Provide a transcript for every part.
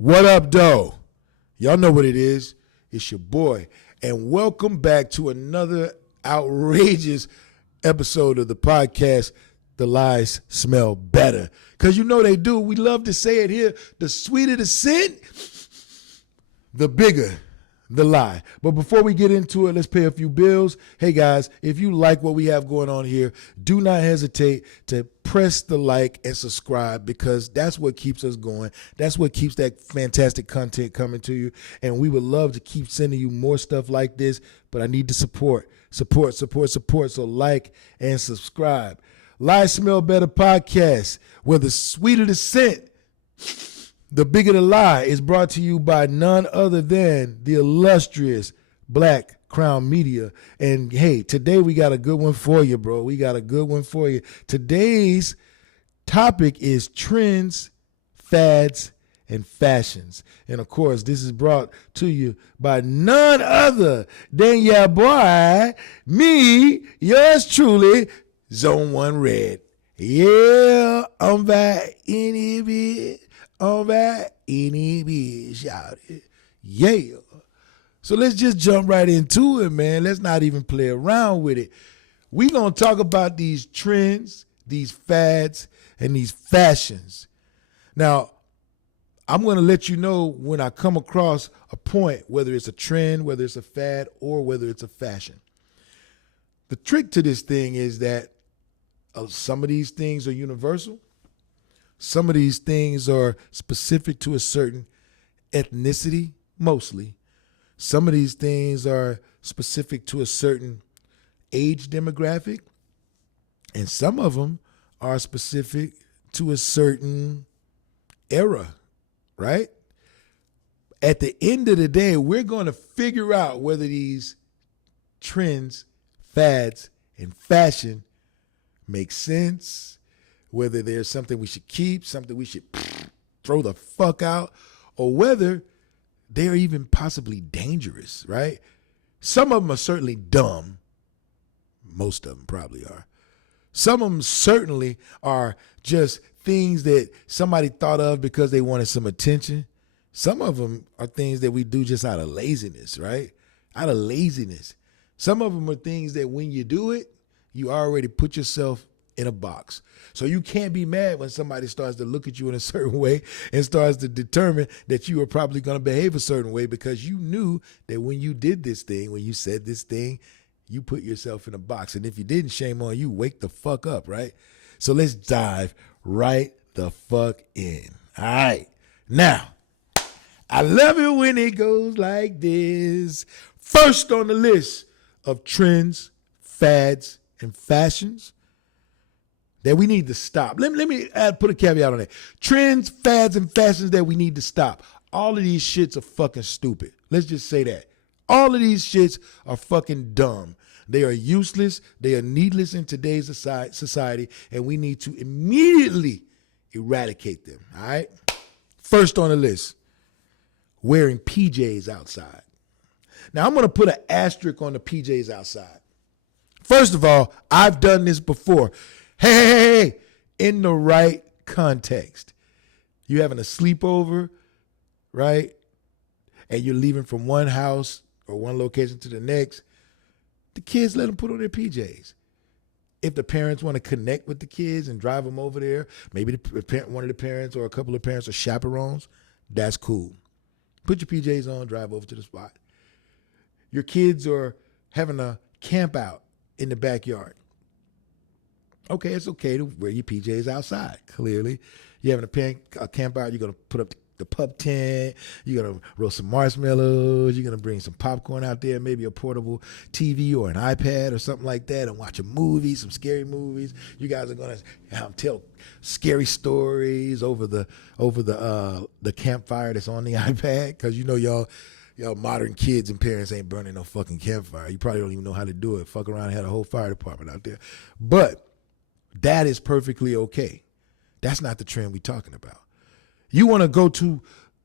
What up, though? Y'all know what it is. It's your boy. And welcome back to another outrageous episode of the podcast, The Lies Smell Better. Because you know they do. We love to say it here. The sweeter the scent, the bigger the lie. But before we get into it, let's pay a few bills. Hey, guys, if you like what we have going on here, do not hesitate to press the like and subscribe, because that's what keeps us going. That's what keeps that fantastic content coming to you. And we would love to keep sending you more stuff like this, but I need the support. Support. So like and subscribe. Lies Smell Better podcast, where the sweeter the scent, the bigger the lie, is brought to you by none other than the illustrious Black Crown Media. And hey, today we got a good one for you, bro. We got a good one for you. Today's topic is trends, fads, and fashions. And of course, this is brought to you by none other than your boy, me, yours truly, Zone 1 Red. Yeah, I'm back in it, bitch. I'm back in it, bitch. Shout it. Yeah. So let's just jump right into it, man. Let's not even play around with it. We're going to talk about these trends, these fads, and these fashions. Now, I'm going to let you know when I come across a point, whether it's a trend, whether it's a fad, or whether it's a fashion. The trick to this thing is that some of these things are universal. Some of these things are specific to a certain ethnicity, mostly. Some of these things are specific to a certain age demographic. And some of them are specific to a certain era, right? At the end of the day, we're going to figure out whether these trends, fads, and fashion make sense, whether there's something we should keep, something we should throw the fuck out, or whether they're even possibly dangerous, right? Some of them are certainly dumb. Most of them probably are. Some of them certainly are just things that somebody thought of because they wanted some attention. Some of them are things that we do just out of laziness, right? Out of laziness. Some of them are things that when you do it, you already put yourself in a box. So you can't be mad when somebody starts to look at you in a certain way and starts to determine that you are probably going to behave a certain way, because you knew that when you did this thing, when you said this thing, you put yourself in a box. And if you didn't, shame on you. Wake the fuck up, right? So let's dive right the fuck in. All right. Now, I love it when it goes like this. First on the list of trends, fads, and fashions that we need to stop. Let me put a caveat on that. Trends, fads, and fashions that we need to stop. All of these shits are fucking stupid. Let's just say that. All of these shits are fucking dumb. They are useless. They are needless in today's society, and we need to immediately eradicate them, all right? First on the list, wearing PJs outside. Now, I'm going to put an asterisk on the PJs outside. First of all, I've done this before. Hey, in the right context. You having a sleepover, right? And you're leaving from one house or one location to the next. The kids, let them put on their PJs. If the parents want to connect with the kids and drive them over there, maybe one of the parents or a couple of parents are chaperones, that's cool. Put your PJs on, drive over to the spot. Your kids are having a camp out in the backyard. Okay, it's okay to wear your PJs outside, clearly. You're having a camp out, you're going to put up the pup tent, you're going to roast some marshmallows, you're going to bring some popcorn out there, maybe a portable TV or an iPad or something like that, and watch a movie, some scary movies. You guys are going to tell scary stories over the campfire that's on the iPad, because you know y'all modern kids and parents ain't burning no fucking campfire. You probably don't even know how to do it. Fuck around and had a whole fire department out there. But that is perfectly okay. That's not the trend we're talking about. You want to go to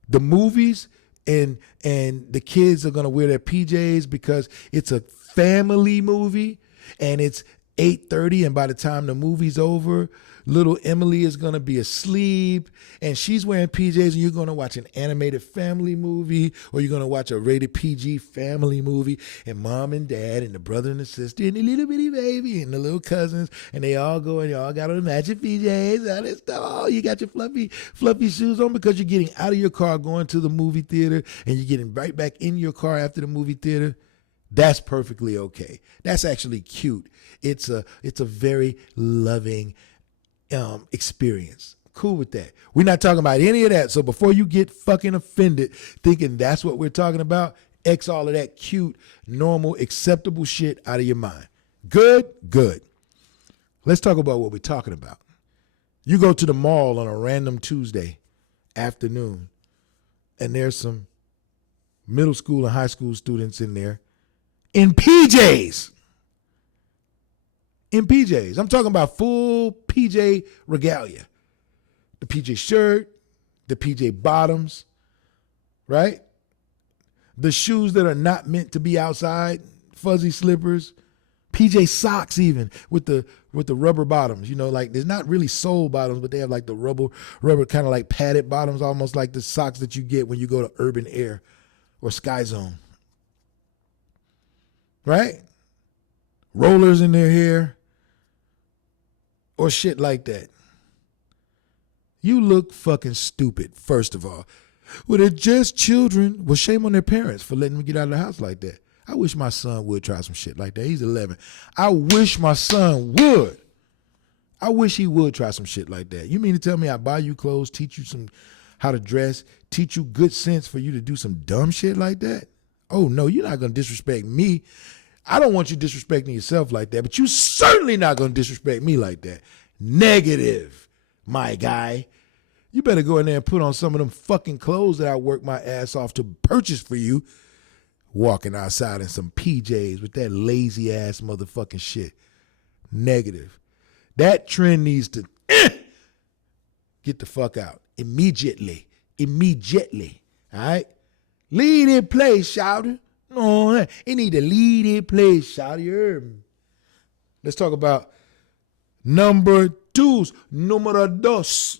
the movies and the kids are going to wear their PJs because it's a family movie and it's 8:30, and by the time the movie's over, little Emily is going to be asleep and she's wearing PJs and you're going to watch an animated family movie or you're going to watch a rated PG family movie and mom and dad and the brother and the sister and the little bitty baby and the little cousins and they all go and y'all got on the matching PJs, all this stuff. Oh, you got your fluffy shoes on because you're getting out of your car going to the movie theater and you're getting right back in your car after the movie theater. That's perfectly okay. That's actually cute. It's a very loving experience. Cool with that. We're not talking about any of that. So before you get fucking offended thinking that's what we're talking about, X all of that cute, normal, acceptable shit out of your mind. Good? Good. Let's talk about what we're talking about. You go to the mall on a random Tuesday afternoon and there's some middle school and high school students in there in PJs. In PJs. I'm talking about full PJ regalia. The PJ shirt, the PJ bottoms, right? The shoes that are not meant to be outside, fuzzy slippers, PJ socks even with the rubber bottoms. You know, like there's not really sole bottoms, but they have like the rubber kind of like padded bottoms, almost like the socks that you get when you go to Urban Air or Sky Zone. Right? Rollers in their hair or shit like that. You look fucking stupid, first of all. Well, they're just children. Well, shame on their parents for letting them get out of the house like that. I wish my son would try some shit like that. He's 11. I wish my son would. I wish he would try some shit like that. You mean to tell me I buy you clothes, teach you some how to dress, teach you good sense for you to do some dumb shit like that? Oh, no, you're not going to disrespect me. I don't want you disrespecting yourself like that, but you certainly not going to disrespect me like that. Negative, my guy. You better go in there and put on some of them fucking clothes that I worked my ass off to purchase for you. Walking outside in some PJs with that lazy ass motherfucking shit. Negative. That trend needs to get the fuck out immediately. Immediately. All right? Lead in place, shouter. No, it need to lead in place, shouter. You heard me. Let's talk about number twos. Numero dos.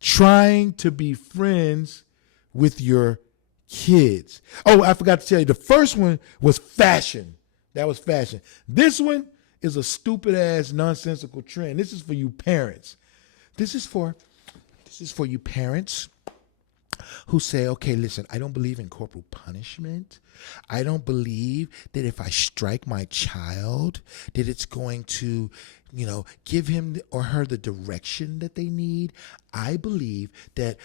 Trying to be friends with your kids. Oh, I forgot to tell you. The first one was fashion. That was fashion. This one is a stupid ass nonsensical trend. This is for you parents. This is for you parents who say, okay, listen, I don't believe in corporal punishment. I don't believe that if I strike my child, that it's going to, give him or her the direction that they need. I believe that,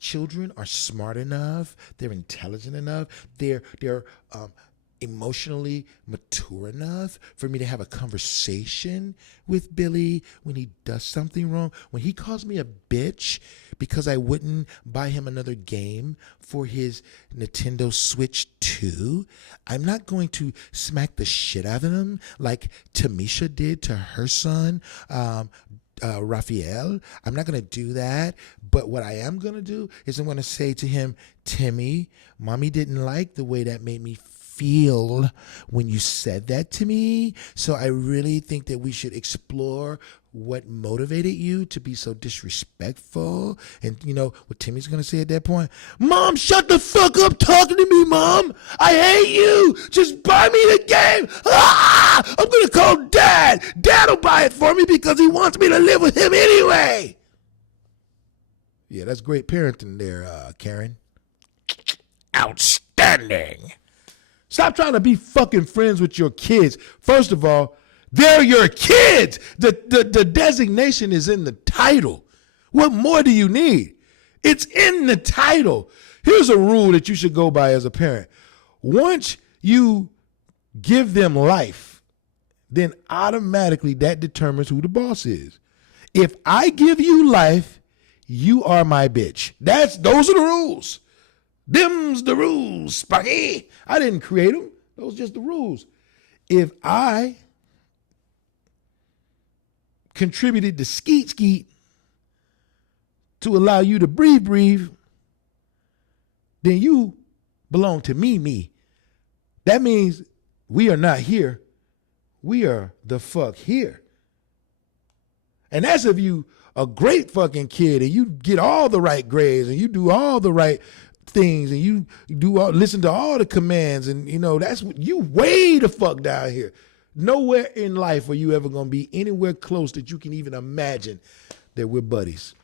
children are smart enough, they're intelligent enough, they're emotionally mature enough for me to have a conversation with Billy when he does something wrong. When he calls me a bitch because I wouldn't buy him another game for his Nintendo Switch 2, I'm not going to smack the shit out of him like Tamisha did to her son, Raphael. I'm not going to do that. But what I am going to do is I'm going to say to him, Timmy, mommy didn't like the way that made me feel when you said that to me. So I really think that we should explore what motivated you to be so disrespectful. And what Timmy's going to say at that point? Mom, shut the fuck up talking to me, Mom. I hate you. Just buy me the game. I'm going to call Dad. Dad will buy it for me because he wants me to live with him anyway. Yeah, that's great parenting there, Karen. Outstanding. Stop trying to be fucking friends with your kids. First of all, they're your kids. The designation is in the title. What more do you need? It's in the title. Here's a rule that you should go by as a parent. Once you give them life, then automatically that determines who the boss is. If I give you life, you are my bitch. Those are the rules. Them's the rules, Sparky. I didn't create them. Those are just the rules. If I contributed to skeet to allow you to breathe, then you belong to me. That means we are not here. We are the fuck here. And that's if you a great fucking kid and you get all the right grades and you do all the right things and you listen to all the commands and that's what you way the fuck down here. Nowhere in life are you ever gonna be anywhere close that you can even imagine that we're buddies.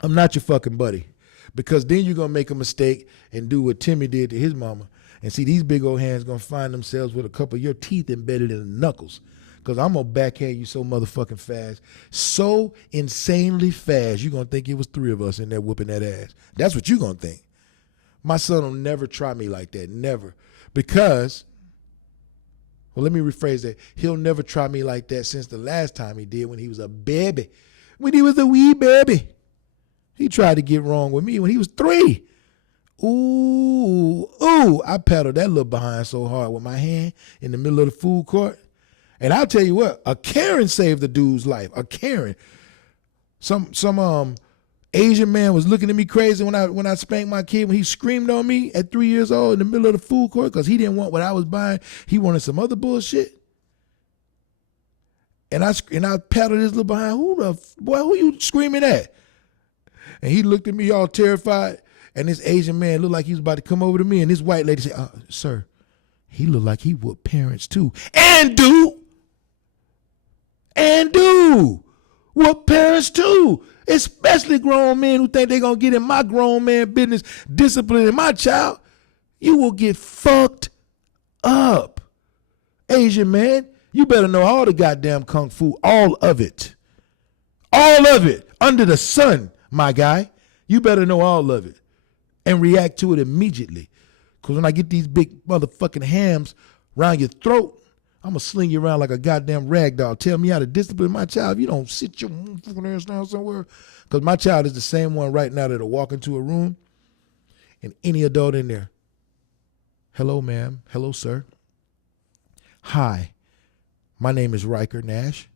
I'm not your fucking buddy. Because then you're gonna make a mistake and do what Timmy did to his mama. And see, these big old hands gonna find themselves with a couple of your teeth embedded in the knuckles. Because I'm gonna backhand you so motherfucking fast. So insanely fast, you're gonna think it was 3 of us in there whooping that ass. That's what you're gonna think. My son will never try me like that. Never. Because, well, let me rephrase that. He'll never try me like that since the last time he did when he was a baby. When he was a wee baby. He tried to get wrong with me when he was 3. Ooh, I paddled that little behind so hard with my hand in the middle of the food court. And I'll tell you what, a Karen saved the dude's life. A Karen. Some Asian man was looking at me crazy when I spanked my kid when he screamed on me at 3 years old in the middle of the food court because he didn't want what I was buying. He wanted some other bullshit. And I paddled his little behind. Who you screaming at? And he looked at me all terrified. And this Asian man looked like he was about to come over to me. And this white lady said, sir, he looked like he whooped parents too. And do. Whoop parents too. Especially grown men who think they're going to get in my grown man business, disciplining my child. You will get fucked up. Asian man, you better know all the goddamn kung fu. All of it. All of it. Under the sun, my guy. You better know all of it. And react to it immediately. Because when I get these big motherfucking hams around your throat, I'm going to sling you around like a goddamn rag doll. Tell me how to discipline my child. If you don't sit your fucking ass down somewhere. Because my child is the same one right now that'll walk into a room and any adult in there. Hello, ma'am. Hello, sir. Hi. My name is Riker Nash.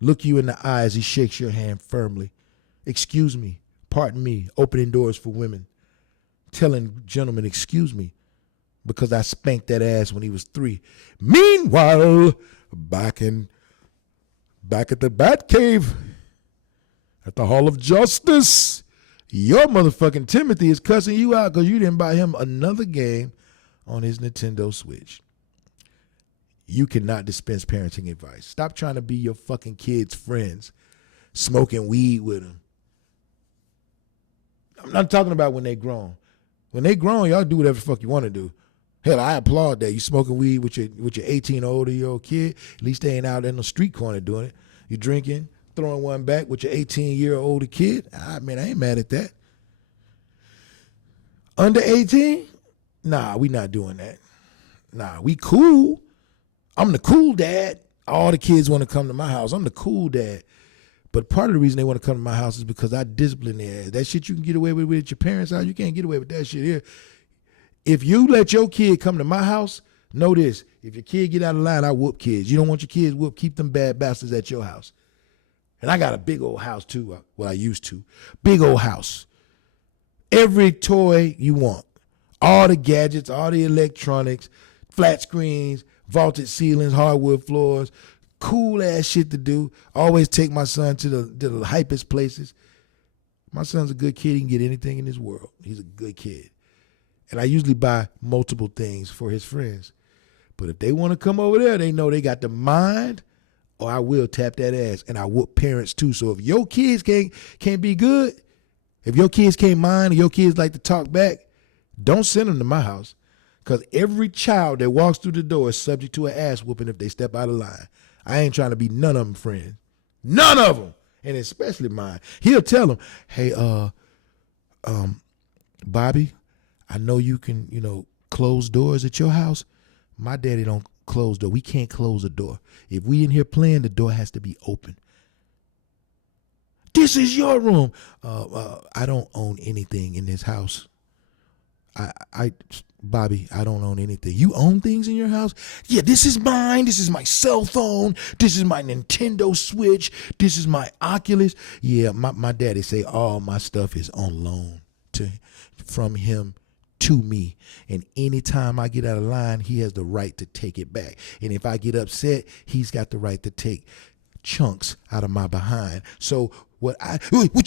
Look you in the eye as he shakes your hand firmly. Excuse me. Pardon me. Opening doors for women. Telling gentlemen, excuse me. Because I spanked that ass when he was 3. Meanwhile, back at the Batcave, at the Hall of Justice, your motherfucking Timothy is cussing you out because you didn't buy him another game on his Nintendo Switch. You cannot dispense parenting advice. Stop trying to be your fucking kids' friends, smoking weed with them. I'm not talking about when they grown. When they grown, y'all do whatever the fuck you want to do. Hell, I applaud that. You smoking weed with your 18 or older year old kid. At least they ain't out in the street corner doing it. You drinking, throwing one back with your 18-year older kid. I mean, I ain't mad at that. Under 18? Nah, we not doing that. Nah, we cool. I'm the cool dad. All the kids want to come to my house. I'm the cool dad. But part of the reason they want to come to my house is because I discipline their ass. That shit you can get away with at your parents' house, you can't get away with that shit here. If you let your kid come to my house, know this. If your kid get out of line, I whoop kids. You don't want your kids whooped, keep them bad bastards at your house. And I got a big old house too. Well, I used to. Big old house. Every toy you want. All the gadgets, all the electronics, flat screens, vaulted ceilings, hardwood floors, cool ass shit to do. Always take my son to the hypest places. My son's a good kid. He can get anything in this world. He's a good kid. And I usually buy multiple things for his friends. But if they want to come over there, they know they got the mind, or I will tap that ass. And I whoop parents too. So if your kids can't be good, if your kids can't mind, or your kids like to talk back, don't send them to my house. Because every child that walks through the door is subject to an ass whooping if they step out of line. I ain't trying to be none of them friends. None of them. And especially mine. He'll tell them, hey, Bobby, I know you can, close doors at your house. My daddy don't close door. We can't close a door. If we in here playing, the door has to be open. This is your room. I don't own anything in this house. Bobby, I don't own anything. You own things in your house? Yeah, this is mine. This is my cell phone. This is my Nintendo Switch. This is my Oculus. Yeah, my daddy say all my stuff is on loan from him to me. And anytime I get out of line, he has the right to take it back. And if I get upset, he's got the right to take chunks out of my behind. So what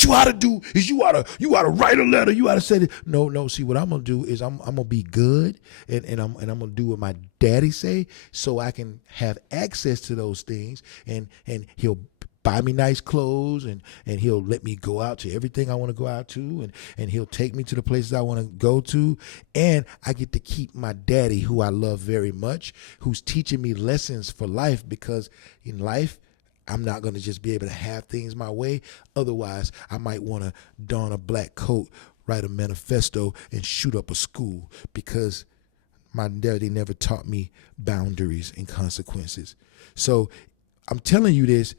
you ought to do is you ought to write a letter. You ought to say, no. See, what I'm gonna do is I'm gonna be good, and I'm gonna do what my daddy say, so I can have access to those things, and he'll buy me nice clothes, and he'll let me go out to everything I want to go out to, and he'll take me to the places I want to go to, and I get to keep my daddy, who I love very much, who's teaching me lessons for life, because in life, I'm not going to just be able to have things my way. Otherwise, I might want to don a black coat, write a manifesto, and shoot up a school, because my daddy never taught me boundaries and consequences. So I'm telling you this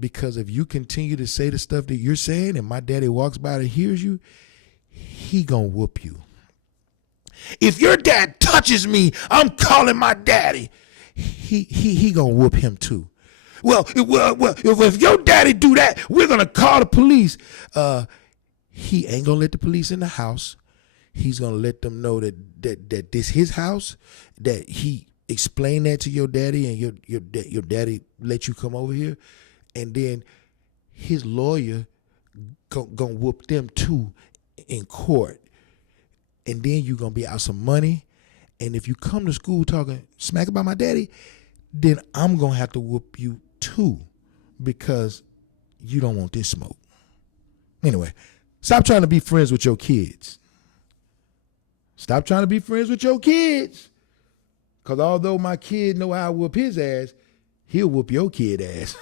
because if you continue to say the stuff that you're saying and my daddy walks by and hears you, he going to whoop you. If your dad touches me, I'm calling my daddy. He going to whoop him too. Well, if your daddy do that, we're going to call the police. He ain't going to let the police in the house. He's going to let them know that this his house, that he explained that to your daddy, and your daddy let you come over here. And then his lawyer going to whoop them too in court. And then you're going to be out some money. And if you come to school talking smack about my daddy, then I'm going to have to whoop you too, because you don't want this smoke. Anyway, stop trying to be friends with your kids. Stop trying to be friends with your kids. Because although my kid know how I whoop his ass, he'll whoop your kid ass.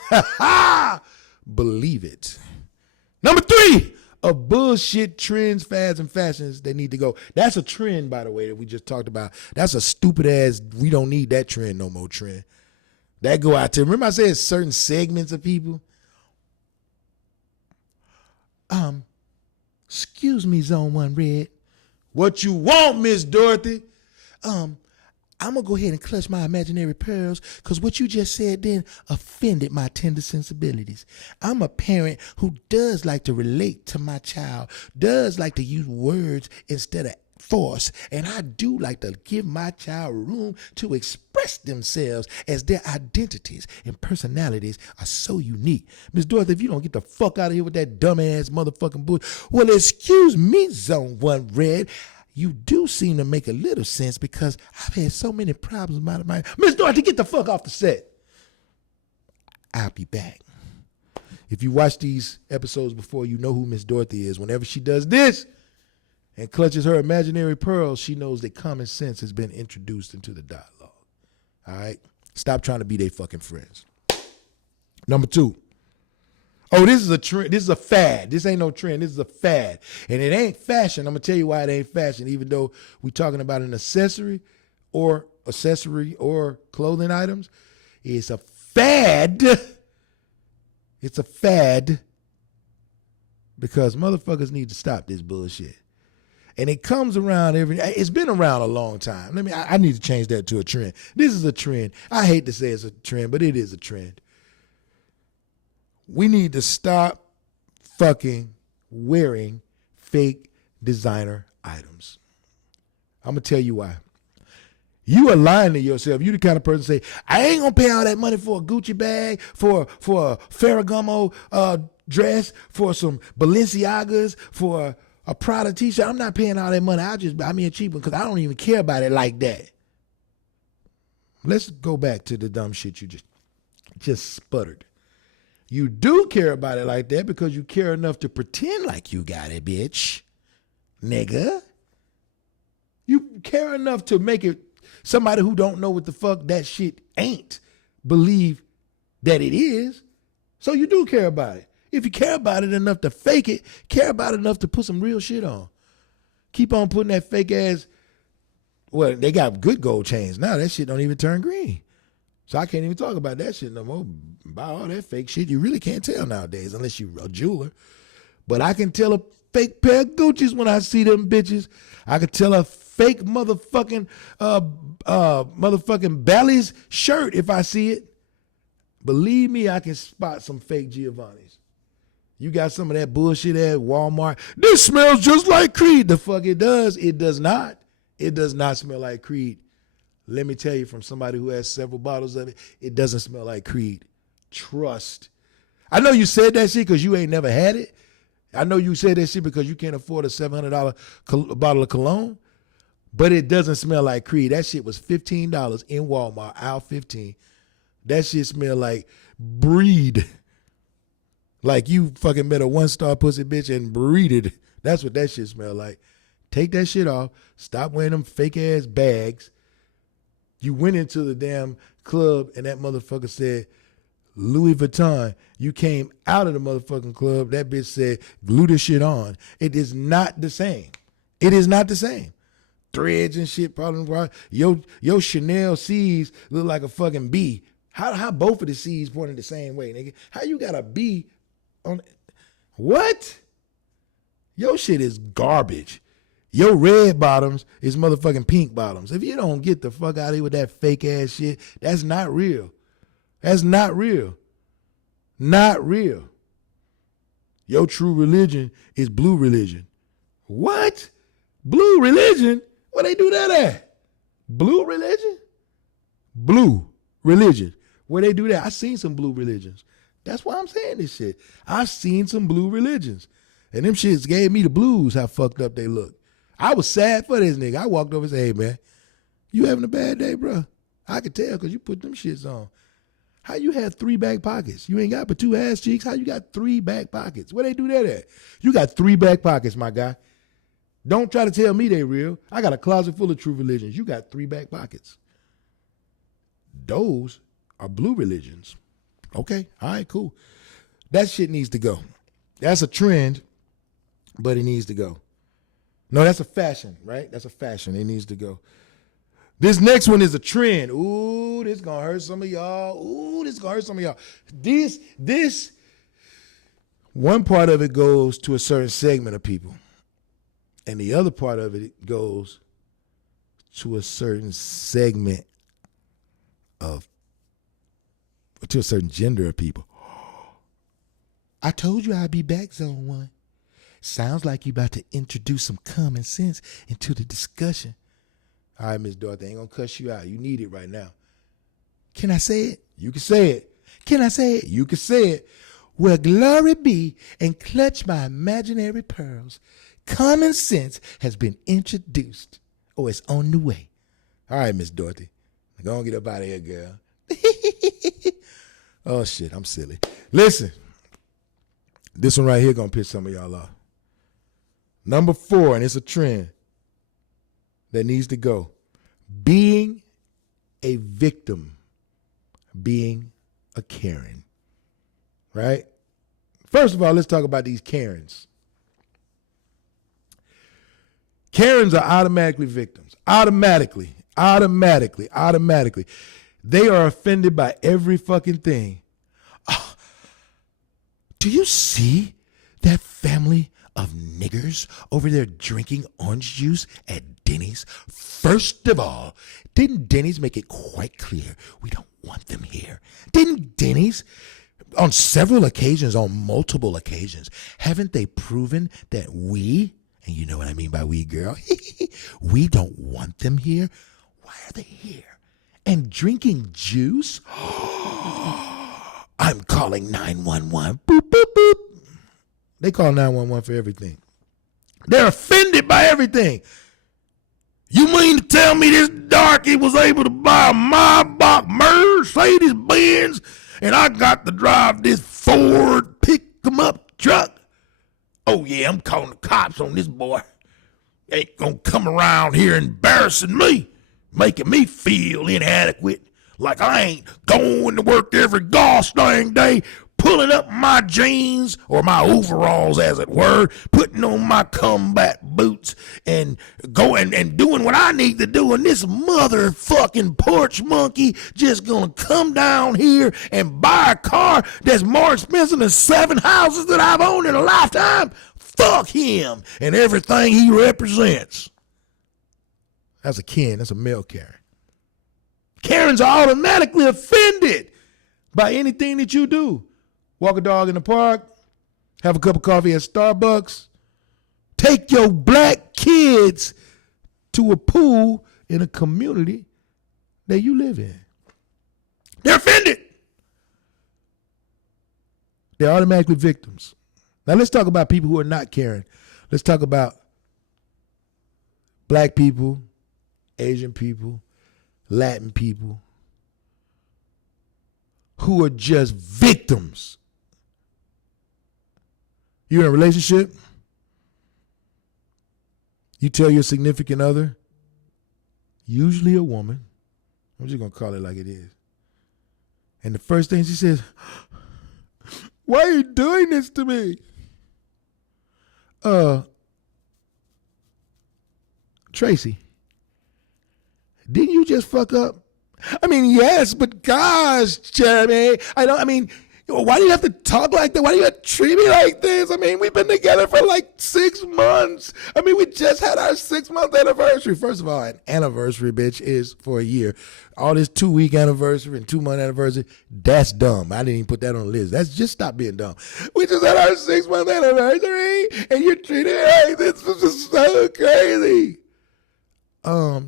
Believe it. Number 3 of bullshit trends, fads, and fashions that need to go. That's a trend, by the way, that we just talked about. That's a stupid ass, we don't need that trend no more trend. That go out to, remember I said certain segments of people? Excuse me, Zone 1 Red. What you want, Miss Dorothy? I'm going to go ahead and clutch my imaginary pearls, because what you just said then offended my tender sensibilities. I'm a parent who does like to relate to my child, does like to use words instead of force, and I do like to give my child room to express themselves, as their identities and personalities are so unique. Miss Dorothy, if you don't get the fuck out of here with that dumbass motherfucking bull. Well, excuse me, Zone 1 Red. You do seem to make a little sense, because I've had so many problems with my Miss Dorothy, get the fuck off the set. I'll be back. If you watch these episodes before, you know who Miss Dorothy is. Whenever she does this and clutches her imaginary pearls, she knows that common sense has been introduced into the dialogue. All right? Stop trying to be their fucking friends. Number 2. Oh, this is a trend. This is a fad. This ain't no trend. This is a fad. And it ain't fashion. I'm going to tell you why it ain't fashion, even though we're talking about an accessory or clothing items. It's a fad. It's a fad because motherfuckers need to stop this bullshit. And it comes around it's been around a long time. I need to change that to a trend. This is a trend. I hate to say it's a trend, but it is a trend. We need to stop fucking wearing fake designer items. I'm going to tell you why. You are lying to yourself. You the kind of person say, I ain't going to pay all that money for a Gucci bag, for a Ferragamo dress, for some Balenciagas, for a Prada t-shirt. I'm not paying all that money. I'll just buy me a cheap one because I don't even care about it like that. Let's go back to the dumb shit you just sputtered. You do care about it like that because you care enough to pretend like you got it, bitch. Nigga. You care enough to make it somebody who don't know what the fuck that shit ain't believe that it is. So you do care about it. If you care about it enough to fake it, care about it enough to put some real shit on. Keep on putting that fake ass, well, they got good gold chains now. That shit don't even turn green. So I can't even talk about that shit no more. Buy all that fake shit. You really can't tell nowadays unless you're a jeweler. But I can tell a fake pair of Gucci's when I see them bitches. I can tell a fake motherfucking Bally's shirt if I see it. Believe me, I can spot some fake Giovanni's. You got some of that bullshit at Walmart. This smells just like Creed. The fuck it does. It does not. It does not smell like Creed. Let me tell you from somebody who has several bottles of it, it doesn't smell like Creed. trust. I know you said that shit because you ain't never had it. I know you said that shit because you can't afford a $700 bottle of cologne. But it doesn't smell like Creed. That shit was $15 in Walmart, aisle 15. That shit smell like breed. Like you fucking met a one-star pussy bitch and breeded. That's what that shit smell like. Take that shit off. Stop wearing them fake-ass bags. You went into the damn club and that motherfucker said Louis Vuitton. You came out of the motherfucking club. That bitch said glue this shit on. It is not the same. It is not the same. Threads and shit, probably. Your Chanel C's look like a fucking bee. How both of the C's pointed the same way, nigga? How you got a bee on? What? Your shit is garbage. Your red bottoms is motherfucking pink bottoms. If you don't get the fuck out of here with that fake ass shit, that's not real. That's not real. Not real. Your true religion is blue religion. What? Blue religion? Where they do that at? Blue religion? Blue religion. Where they do that? I seen some blue religions. That's why I'm saying this shit. I seen some blue religions. And them shits gave me the blues how fucked up they look. I was sad for this nigga. I walked over and said, hey, man, you having a bad day, bro? I could tell because you put them shits on. How you had 3 back pockets? You ain't got but 2 ass cheeks? How you got 3 back pockets? Where they do that at? You got 3 back pockets, my guy. Don't try to tell me they real. I got a closet full of true religions. You got 3 back pockets. Those are blue religions. Okay, all right, cool. That shit needs to go. That's a trend, but it needs to go. No, that's a fashion, right? That's a fashion. It needs to go. This next one is a trend. Ooh, this gonna hurt some of y'all. Ooh, this gonna hurt some of y'all. This, one part of it goes to a certain segment of people. And the other part of it goes to a certain segment to a certain gender of people. I told you I'd be back, Zone 1. Sounds like you about to introduce some common sense into the discussion. All right, Miss Dorothy, I ain't gonna cuss you out. You need it right now. Can I say it? You can say it. Can I say it? You can say it. Well, glory be and clutch my imaginary pearls. Common sense has been introduced. Oh, it's on the way. All right, Miss Dorothy. Go on, get up out of here, girl. Oh, shit, I'm silly. Listen, this one right here gonna piss some of y'all off. Number 4, and it's a trend that needs to go. Being a victim. Being a Karen. Right? First of all, let's talk about these Karens. Karens are automatically victims. Automatically. They are offended by every fucking thing. Do you see that family of niggers over there drinking orange juice at Denny's? First of all, didn't Denny's make it quite clear we don't want them here? Didn't Denny's, on several occasions, on multiple occasions, haven't they proven that we, and you know what I mean by we, girl, we don't want them here? Why are they here? And drinking juice? I'm calling 911. Boop, boop, boop. They call 911 for everything. They're offended by everything. You mean to tell me this darky was able to buy a Maybach Mercedes Benz and I got to drive this Ford pick-em-up truck? Oh, yeah, I'm calling the cops on this boy. Ain't gonna come around here embarrassing me, making me feel inadequate, like I ain't going to work every gosh dang day, pulling up my jeans, or my overalls as it were, putting on my combat boots and going and doing what I need to do, and this motherfucking porch monkey just gonna come down here and buy a car that's more expensive than 7 houses that I've owned in a lifetime? Fuck him and everything he represents. That's a Ken. That's a male Karen. Karens are automatically offended by anything that you do. Walk a dog in the park, have a cup of coffee at Starbucks, take your black kids to a pool in a community that you live in. They're offended. They're automatically victims. Now let's talk about people who are not caring. Let's talk about black people, Asian people, Latin people who are just victims. You're in a relationship. You tell your significant other, usually a woman, I'm just going to call it like it is. And the first thing she says, why are you doing this to me? Tracy, didn't you just fuck up? I mean, yes, but gosh, Jeremy, why do you have to talk like that? Why do you have to treat me like this? I mean, we've been together for like 6 months. I mean, we just had our 6-month anniversary. First of all, an anniversary, bitch, is for a year. All this 2-week anniversary and 2-month anniversary, that's dumb. I didn't even put that on the list. That's just stop being dumb. We just had our 6-month anniversary, and you're treating me like this. This is so crazy.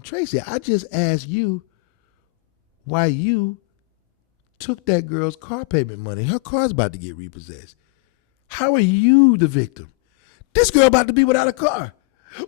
Tracy, I just asked you why you took that girl's car payment money. Her car's about to get repossessed. How are you the victim? This girl about to be without a car.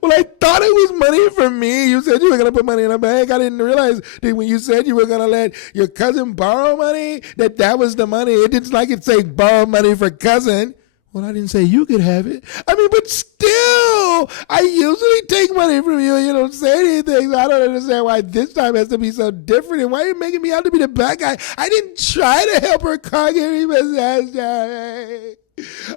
Well, I thought it was money for me. You said you were going to put money in a bank. I didn't realize that when you said you were going to let your cousin borrow money, that was the money. It didn't like it say borrow money for cousin. Well, I didn't say you could have it. I mean, but still, I usually take money from you and you don't say anything. So I don't understand why this time has to be so different. And why are you making me out to be the bad guy? I didn't try to help her car get repossessed, Jerry.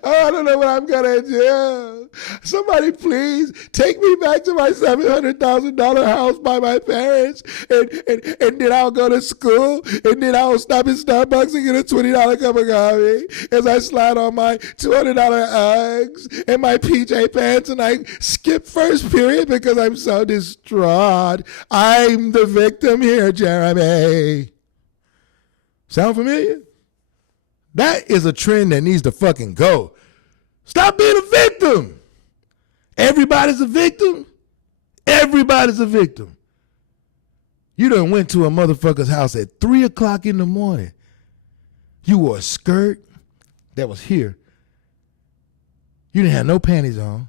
Oh, I don't know what I'm going to do. Somebody please take me back to my $700,000 house by my parents, and then I'll go to school, and then I'll stop at Starbucks and get a $20 cup of coffee as I slide on my $200 Uggs and my PJ pants, and I skip first period because I'm so distraught. I'm the victim here, Jeremy. Sound familiar? That is a trend that needs to fucking go. Stop being a victim. Everybody's a victim. Everybody's a victim. You done went to a motherfucker's house at 3 o'clock in the morning. You wore a skirt that was here. You didn't have no panties on.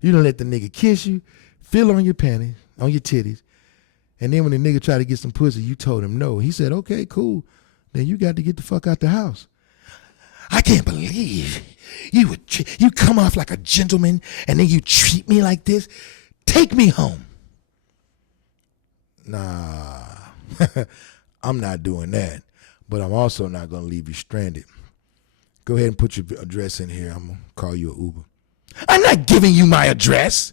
You done let the nigga kiss you, feel on your panties, on your titties. And then when the nigga tried to get some pussy, you told him no. He said, okay, cool. Then you got to get the fuck out the house. I can't believe you come off like a gentleman and then you treat me like this. Take me home. Nah, I'm not doing that. But I'm also not going to leave you stranded. Go ahead and put your address in here. I'm going to call you an Uber. I'm not giving you my address.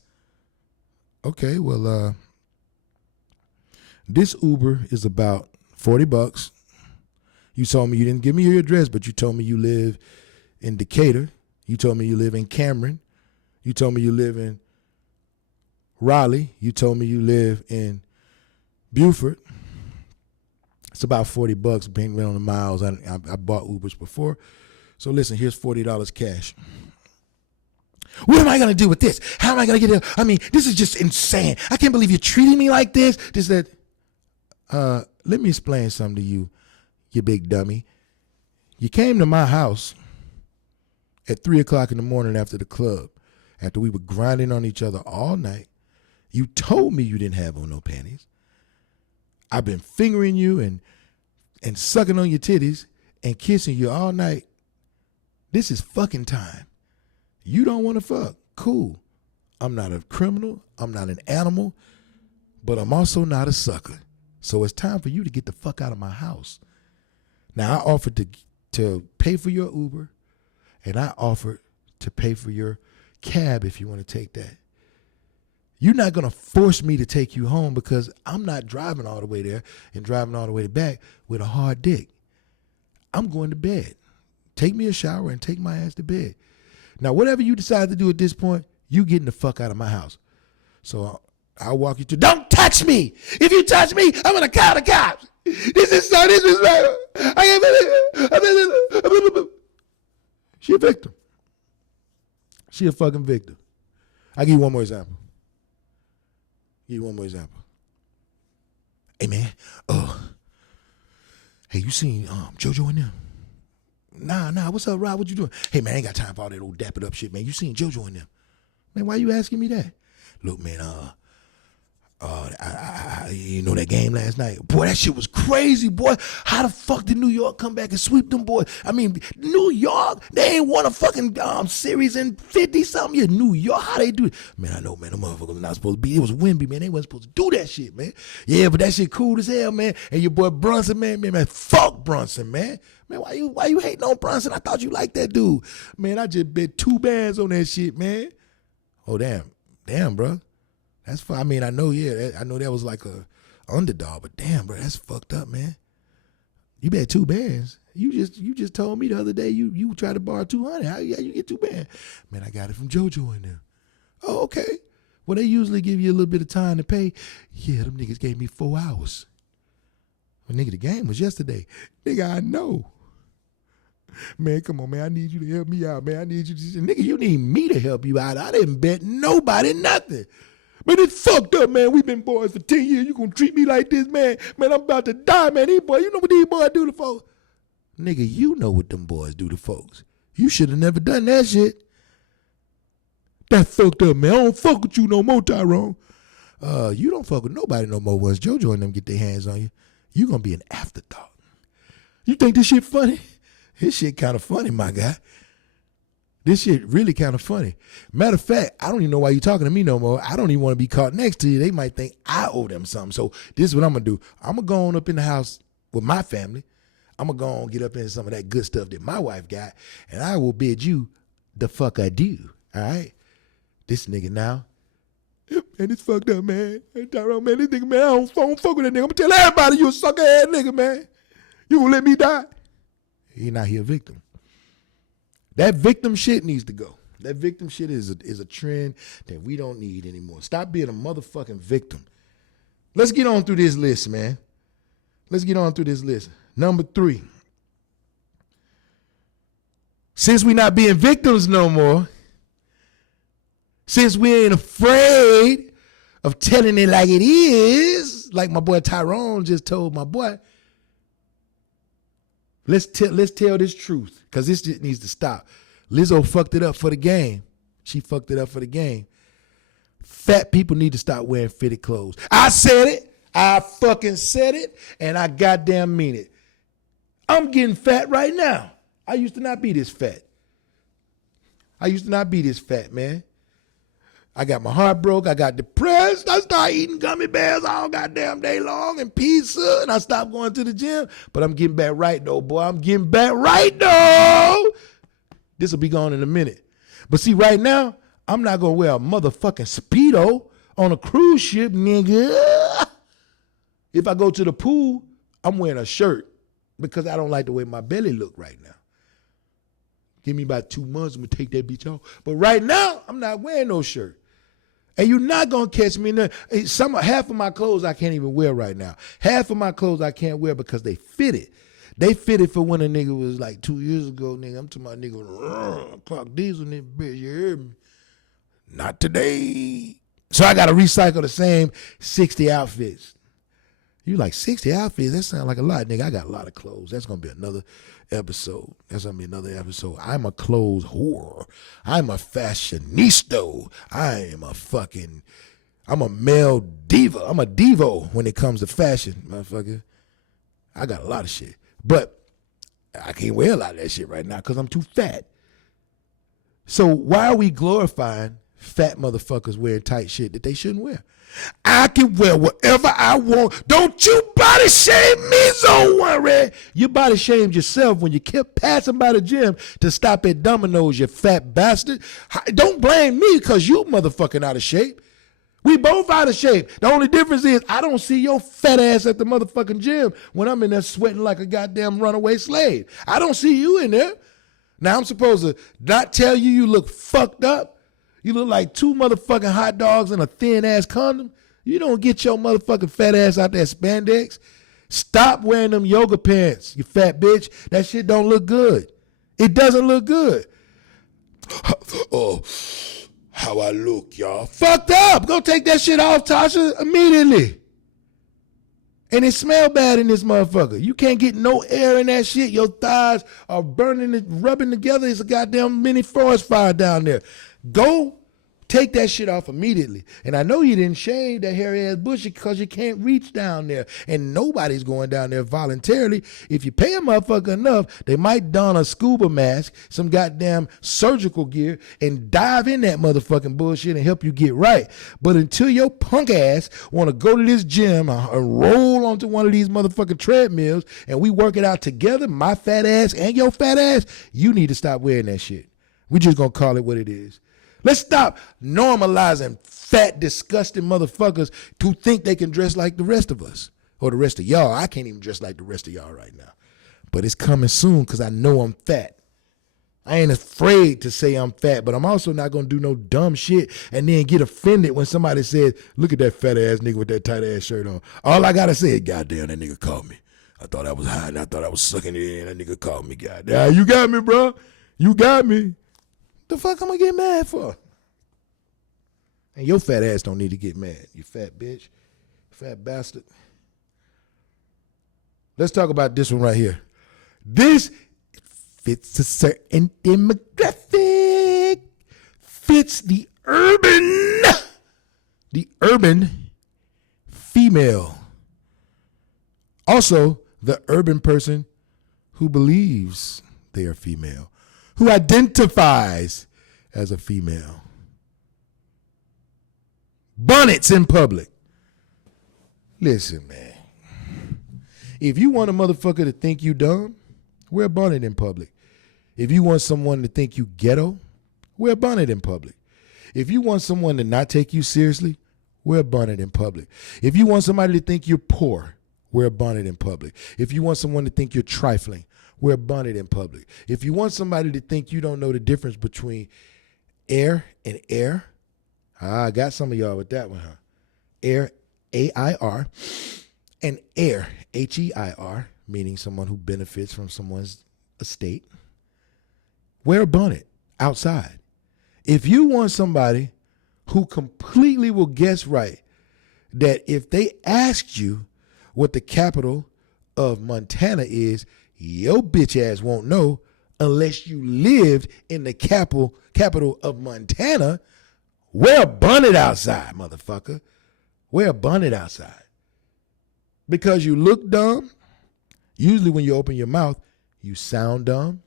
Okay, well, this Uber is about $40. You told me you didn't give me your address, but you told me you live in Decatur. You told me you live in Cameron. You told me you live in Raleigh. You told me you live in Beaufort. It's about $40, depending on the miles. I bought Ubers before. So listen, here's $40 cash. What am I going to do with this? How am I going to get it? I mean, this is just insane. I can't believe you're treating me like this. Let me explain something to you. You big dummy. You came to my house at 3 o'clock in the morning after the club, after we were grinding on each other all night. You told me you didn't have on no panties. I've been fingering you and sucking on your titties and kissing you all night. This is fucking time. You don't want to fuck. Cool. I'm not a criminal. I'm not an animal. But I'm also not a sucker. So it's time for you to get the fuck out of my house. Now, I offered to pay for your Uber, and I offered to pay for your cab if you want to take that. You're not going to force me to take you home because I'm not driving all the way there and driving all the way back with a hard dick. I'm going to bed. Take me a shower and take my ass to bed. Now, whatever you decide to do at this point, you getting the fuck out of my house. So I'll walk you through. Don't touch me. If you touch me, I'm going to call the cops. This is so disrespectful. She a victim. She a fucking victim. I'll give you one more example. Hey, man. Hey, you seen JoJo in there? Nah, what's up, Rob? What you doing? Hey, man, I ain't got time for all that old dap it up shit, man. You seen JoJo in them. Man, why you asking me that? Look, man, you know that game last night? Boy, that shit was crazy, boy. How the fuck did New York come back and sweep them boys? I mean, New York, they ain't won a fucking series in 50-something years. New York, how they do it? Man, I know, man, them motherfuckers not supposed to be. It was Wemby, man. They wasn't supposed to do that shit, man. Yeah, but that shit cool as hell, man. And your boy Brunson, man, fuck Brunson, man. Man, why you hating on Brunson? I thought you liked that dude. Man, I just bet 2 bands on that shit, man. Oh, damn, bro. That's fine. I mean, I know that was like a underdog, but damn, bro, that's fucked up, man. You bet 2 bands. You just told me the other day you tried to borrow 200. How you get 2 bands? Man, I got it from JoJo in there. Oh, okay. Well, they usually give you a little bit of time to pay. Yeah, them niggas gave me 4 hours. Well, nigga, the game was yesterday. Nigga, I know. Man, come on, man. I need you to help me out, man. I need you to. Nigga, you need me to help you out. I didn't bet nobody nothing. Man, it's fucked up, man. We've been boys for 10 years. You gonna treat me like this, man? Man, I'm about to die, man. These boys, you know what these boys do to folks? Nigga, you know what them boys do to folks. You should have never done that shit. That fucked up, man. I don't fuck with you no more, Tyrone. You don't fuck with nobody no more once JoJo and them get their hands on you. You gonna be an afterthought. You think this shit funny? This shit kind of funny, my guy. This shit really kind of funny. Matter of fact, I don't even know why you talking to me no more. I don't even want to be caught next to you. They might think I owe them something. So this is what I'm going to do. I'm going to go on up in the house with my family. I'm going to go on get up into some of that good stuff that my wife got, and I will bid you the fuck adieu. All right? This nigga now. Man, it's fucked up, man. Hey, Tyrone, man, this nigga, man, I don't fuck with that nigga. I'm going to tell everybody you a sucker-ass nigga, man. You going to let me die? He not here a victim. That victim shit needs to go. That victim shit is a trend that we don't need anymore. Stop being a motherfucking victim. Let's get on through this list, man. Let's get on through this list. Number 3. Since we not being victims no more, since we ain't afraid of telling it like it is, like my boy Tyrone just told my boy, let's tell this truth, because this shit needs to stop. Lizzo fucked it up for the game. She fucked it up for the game. Fat people need to stop wearing fitted clothes. I said it. I fucking said it, and I goddamn mean it. I'm getting fat right now. I used to not be this fat. Man. I got my heart broke. I got depressed. I started eating gummy bears all goddamn day long and pizza, and I stopped going to the gym. But I'm getting back right, though, boy. I'm getting back right, though. This will be gone in a minute. But see, right now, I'm not going to wear a motherfucking Speedo on a cruise ship, nigga. If I go to the pool, I'm wearing a shirt because I don't like the way my belly look right now. Give me about 2 months, I'm going to take that bitch off. But right now, I'm not wearing no shirt. And you're not going to catch me in there. Half of my clothes I can't even wear right now. Half of my clothes I can't wear because they fitted. They fitted for when a nigga was like 2 years ago, nigga. I'm talking about nigga, clock diesel, nigga, bitch, you hear me? Not today. So I got to recycle the same 60 outfits. You like 60 outfits? That sounds like a lot, nigga. I got a lot of clothes. That's going to be another episode. I'm a clothes whore. I'm a fashionista. I'm a male diva. I'm a divo when it comes to fashion, motherfucker. I got a lot of shit. But I can't wear a lot of that shit right now because I'm too fat. So why are we glorifying fat motherfuckers wearing tight shit that they shouldn't wear? I can wear whatever I want. Don't you body shame me, so worry. You body shamed yourself when you kept passing by the gym to stop at Domino's, you fat bastard. Don't blame me because you motherfucking out of shape. We both out of shape. The only difference is I don't see your fat ass at the motherfucking gym when I'm in there sweating like a goddamn runaway slave. I don't see you in there. Now I'm supposed to not tell you look fucked up. You look like 2 motherfucking hot dogs in a thin-ass condom. You don't get your motherfucking fat ass out there spandex. Stop wearing them yoga pants, you fat bitch. That shit don't look good. It doesn't look good. Oh, how I look, y'all. Fucked up. Go take that shit off, Tasha, immediately. And it smell bad in this motherfucker. You can't get no air in that shit. Your thighs are burning and rubbing together. It's a goddamn mini forest fire down there. Go take that shit off immediately. And I know you didn't shave that hairy ass bush because you can't reach down there. And nobody's going down there voluntarily. If you pay a motherfucker enough, they might don a scuba mask, some goddamn surgical gear, and dive in that motherfucking bullshit and help you get right. But until your punk ass want to go to this gym and roll onto one of these motherfucking treadmills and we work it out together, my fat ass and your fat ass, you need to stop wearing that shit. We just gonna call it what it is. Let's stop normalizing fat, disgusting motherfuckers who think they can dress like the rest of us or the rest of y'all. I can't even dress like the rest of y'all right now. But it's coming soon because I know I'm fat. I ain't afraid to say I'm fat, but I'm also not going to do no dumb shit and then get offended when somebody says, look at that fat ass nigga with that tight ass shirt on. All I got to say is, goddamn, that nigga called me. I thought I was high and I thought I was sucking it in. That nigga called me, goddamn. You got me, bro. You got me. The fuck I'm gonna get mad for? And your fat ass don't need to get mad, you fat bitch, fat bastard. Let's talk about this one right here. This fits a certain demographic, fits the urban female. Also, the urban person who believes they are female, who identifies as a female. Bonnets in public. Listen, man. If you want a motherfucker to think you dumb, wear a bonnet in public. If you want someone to think you ghetto, wear a bonnet in public. If you want someone to not take you seriously, wear a bonnet in public. If you want somebody to think you're poor, wear a bonnet in public. If you want someone to think you're trifling, wear a bonnet in public. If you want somebody to think you don't know the difference between air and air, I got some of y'all with that one, huh? Air, A-I-R, and heir, H-E-I-R, meaning someone who benefits from someone's estate. Wear a bonnet outside. If you want somebody who completely will guess right that if they asked you what the capital of Montana is, your bitch ass won't know unless you lived in the capital of Montana. Wear a bonnet outside, motherfucker. Wear a bonnet outside. Because you look dumb. Usually when you open your mouth, you sound dumb.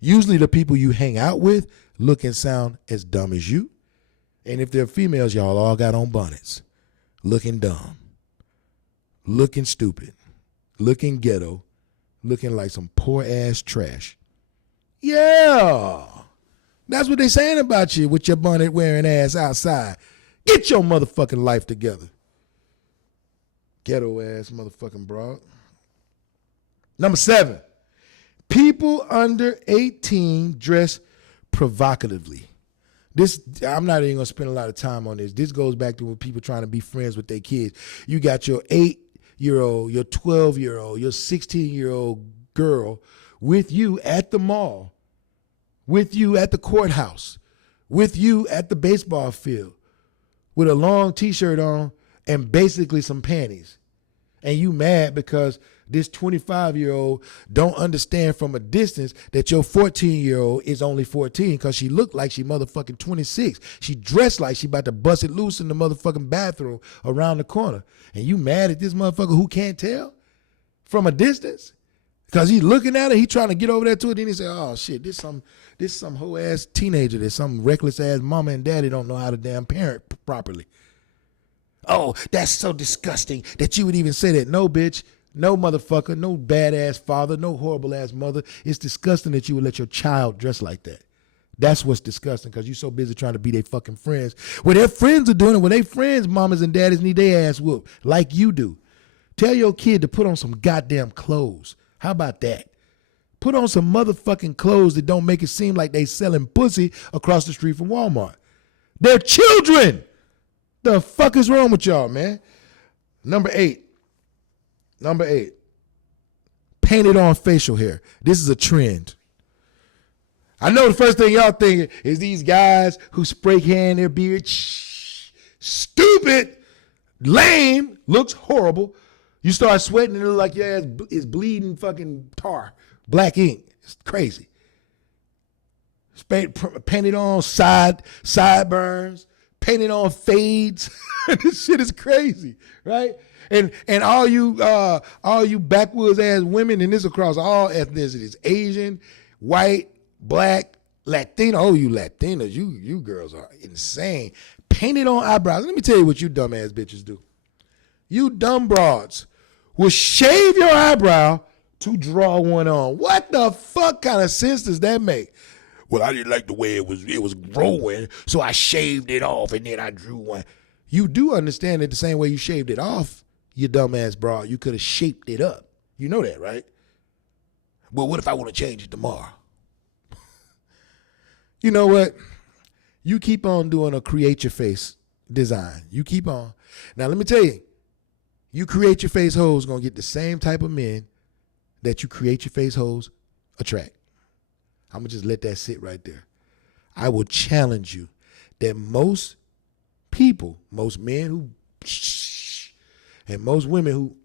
Usually the people you hang out with look and sound as dumb as you. And if they're females, y'all all got on bonnets. Looking dumb. Looking stupid. Looking ghetto. Looking like some poor ass trash. Yeah. That's what they saying about you with your bonnet wearing ass outside. Get your motherfucking life together. Ghetto ass motherfucking broad. Number 7. People under 18 dress provocatively. This, I'm not even going to spend a lot of time on this. This goes back to when people trying to be friends with their kids. You got your 8-year-old, your 12-year-old, your 16-year-old girl with you at the mall, with you at the courthouse, with you at the baseball field, with a long T-shirt on and basically some panties. And you mad because this 25-year-old don't understand from a distance that your 14-year-old is only 14 because she looked like she motherfucking 26. She dressed like she about to bust it loose in the motherfucking bathroom around the corner. And you mad at this motherfucker who can't tell from a distance? Because he looking at her, he trying to get over there to it, then he say, oh shit, this some hoe ass teenager, this some reckless ass mama and daddy don't know how to damn parent properly. Oh, that's so disgusting that you would even say that. No, bitch. No, motherfucker. No badass father. No horrible ass mother. It's disgusting that you would let your child dress like that. That's what's disgusting because you're so busy trying to be their fucking friends. When their friends are doing it, when their friends, mamas and daddies need their ass whooped like you do. Tell your kid to put on some goddamn clothes. How about that? Put on some motherfucking clothes that don't make it seem like they selling pussy across the street from Walmart. They're children. The fuck is wrong with y'all, man? Number 8. Painted on facial hair. This is a trend. I know the first thing y'all thinking is these guys who spray hair in their beard. Stupid, lame, looks horrible. You start sweating and it look like your ass is bleeding fucking tar, black ink. It's crazy. Painted on sideburns, painted on fades. This shit is crazy, right? And all you backwoods ass women, and this across all ethnicities, Asian, white, black, Latino. Oh, you Latinas, you girls are insane. Painted on eyebrows. Let me tell you what you dumb ass bitches do. You dumb broads will shave your eyebrow to draw one on. What the fuck kind of sense does that make? Well, I didn't like the way it was growing, so I shaved it off and then I drew one. You do understand it the same way you shaved it off, you dumbass broad. You could have shaped it up. You know that, right? Well, what if I want to change it tomorrow? You know what? You keep on doing a create your face design. You keep on. Now, let me tell you, you create your face hoes going to get the same type of men that you create your face hoes attract. I'm going to just let that sit right there. I will challenge you that most people, most men who, and most women who,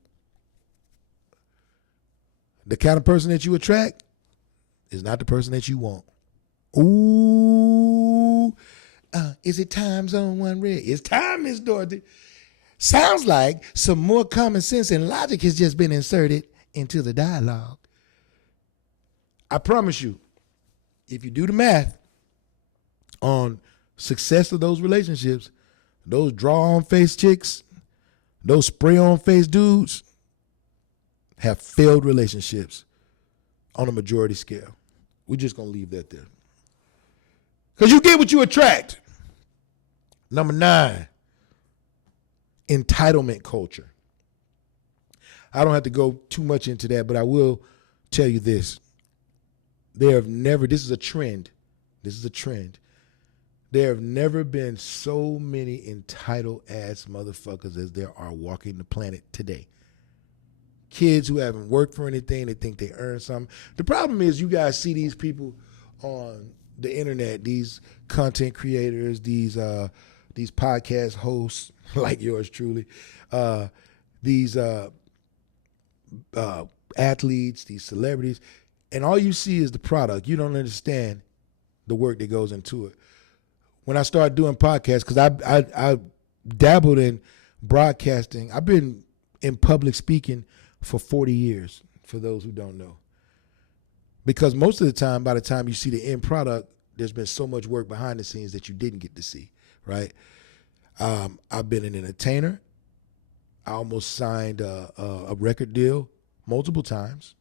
the kind of person that you attract is not the person that you want. Ooh, is it time zone one red? It's time, Miss Dorothy. Sounds like some more common sense and logic has just been inserted into the dialogue. I promise you, if you do the math on success of those relationships, those draw-on-face chicks, those spray-on-face dudes have failed relationships on a majority scale. We're just going to leave that there. Because you get what you attract. Number 9, entitlement culture. I don't have to go too much into that, but I will tell you this. This is a trend. There have never been so many entitled ass motherfuckers as there are walking the planet today. Kids who haven't worked for anything, they think they earn something. The problem is you guys see these people on the internet, these content creators, these podcast hosts like yours truly, these athletes, these celebrities, and all you see is the product. You don't understand the work that goes into it. When I started doing podcasts, because I dabbled in broadcasting, I've been in public speaking for 40 years, for those who don't know. Because most of the time, by the time you see the end product, there's been so much work behind the scenes that you didn't get to see, right? I've been an entertainer. I almost signed a record deal multiple times.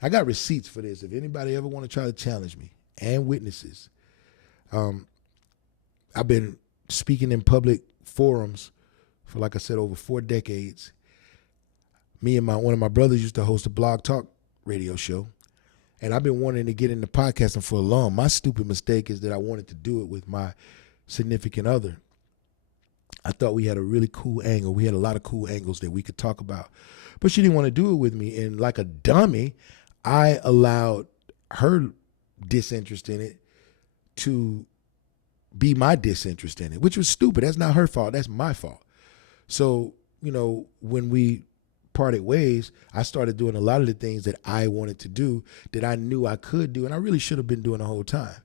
I got receipts for this. If anybody ever want to try to challenge me, and witnesses. I've been speaking in public forums for, like I said, over 4 decades. Me and one of my brothers used to host a blog talk radio show. And I've been wanting to get into podcasting for a long. My stupid mistake is that I wanted to do it with my significant other. I thought we had a really cool angle. We had a lot of cool angles that we could talk about. But she didn't want to do it with me. And like a dummy, I allowed her disinterest in it to be my disinterest in it, which was stupid. That's not her fault. That's my fault. So, when we parted ways, I started doing a lot of the things that I wanted to do that I knew I could do, and I really should have been doing the whole time.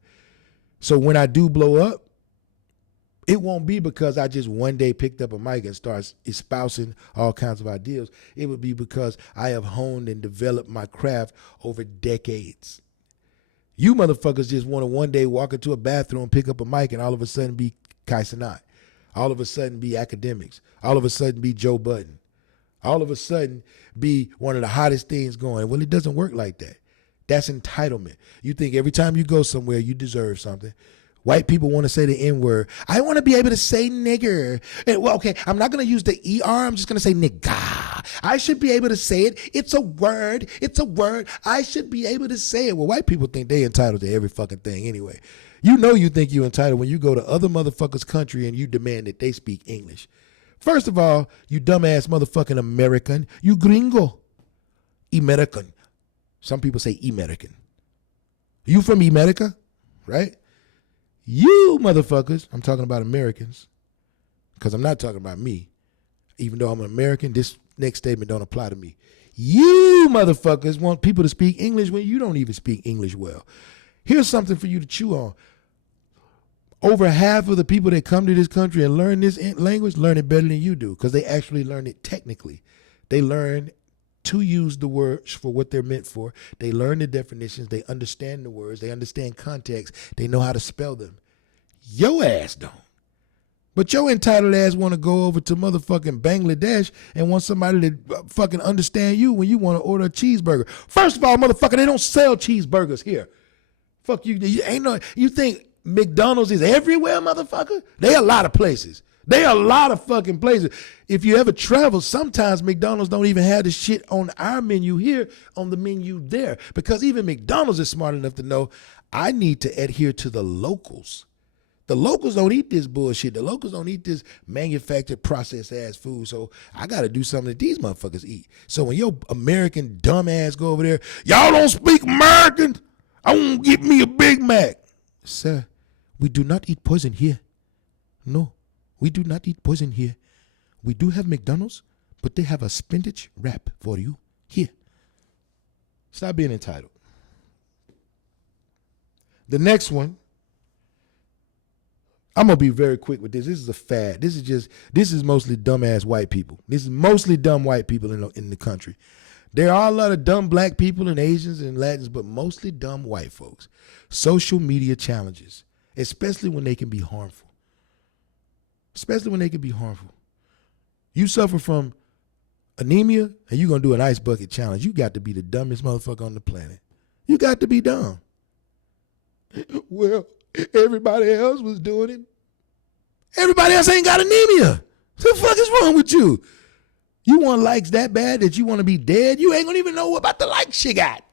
So when I do blow up, it won't be because I just one day picked up a mic and started espousing all kinds of ideas. It would be because I have honed and developed my craft over decades. You motherfuckers just want to one day walk into a bathroom, pick up a mic, and all of a sudden be Kai Cenat. All of a sudden be academics. All of a sudden be Joe Budden. All of a sudden be one of the hottest things going. Well, it doesn't work like that. That's entitlement. You think every time you go somewhere, you deserve something. White people want to say the N-word. I want to be able to say nigger. And, well, okay, I'm not going to use the ER. I'm just going to say nigga. I should be able to say it. It's a word. It's a word. I should be able to say it. Well, white people think they entitled to every fucking thing anyway. You think you're entitled when you go to other motherfuckers' country and you demand that they speak English. First of all, you dumbass motherfucking American. You gringo. American. Some people say American. You from America, right? You motherfuckers, I'm talking about Americans, because I'm not talking about me. Even though I'm an American, this next statement don't apply to me. You motherfuckers want people to speak English when you don't even speak English well. Here's something for you to chew on. Over half of the people that come to this country and learn this language learn it better than you do because they actually learn it technically. They learn to use the words for what they're meant for. They learn the definitions. They understand the words. They understand context. They know how to spell them. Your ass don't. But your entitled ass want to go over to motherfucking Bangladesh and want somebody to fucking understand you when you want to order a cheeseburger. First of all, motherfucker, they don't sell cheeseburgers here. Fuck you. You think McDonald's is everywhere, motherfucker? They a lot of places. They are a lot of fucking places. If you ever travel, sometimes McDonald's don't even have the shit on our menu here on the menu there. Because even McDonald's is smart enough to know I need to adhere to the locals. The locals don't eat this bullshit. The locals don't eat this manufactured, processed ass food. So I got to do something that these motherfuckers eat. So when your American dumb ass go over there, y'all don't speak American. I want to get me a Big Mac. Sir, we do not eat poison here. No, we do not eat poison here. We do have McDonald's, but they have a spinach wrap for you here. Stop being entitled. The next one, I'm going to be very quick with this. This is a fad. This is mostly dumbass white people. This is mostly dumb white people in the country. There are a lot of dumb black people and Asians and Latins, but mostly dumb white folks. Social media challenges, especially when they can be harmful. You suffer from anemia and you're going to do an ice bucket challenge. You got to be the dumbest motherfucker on the planet. You got to be dumb. Well, everybody else was doing it. Everybody else ain't got anemia. What the fuck is wrong with you? You want likes that bad that you want to be dead? You ain't gonna even know about the likes you got.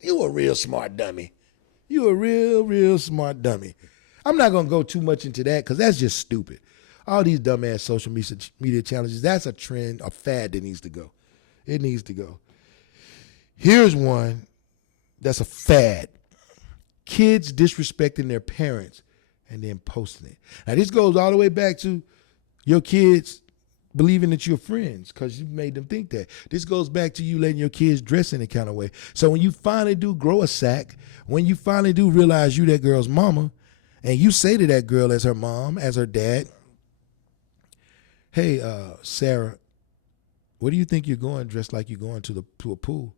You a real smart dummy. You a real smart dummy. I'm not gonna go too much into that because that's just stupid. All these dumbass social media challenges, that's a trend, a fad that needs to go. It needs to go. Here's one that's a fad. Kids disrespecting their parents and then posting it. Now this goes all the way back to your kids believing that you're friends because you made them think that. This goes back to you letting your kids dress in a kind of way. So when you finally do grow a sack, when you finally do realize you that girl's mama, and you say to that girl as her mom, as her dad, hey, Sarah, where do you think you're going dressed like you're going to a pool?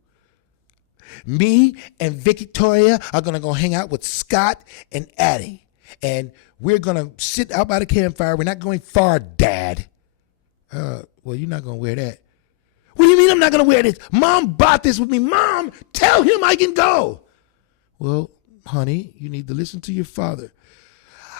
Me and Victoria are going to go hang out with Scott and Addie. And we're going to sit out by the campfire. We're not going far, Dad. Well, you're not going to wear that. What do you mean I'm not going to wear this? Mom bought this with me. Mom, tell him I can go. Well, honey, you need to listen to your father.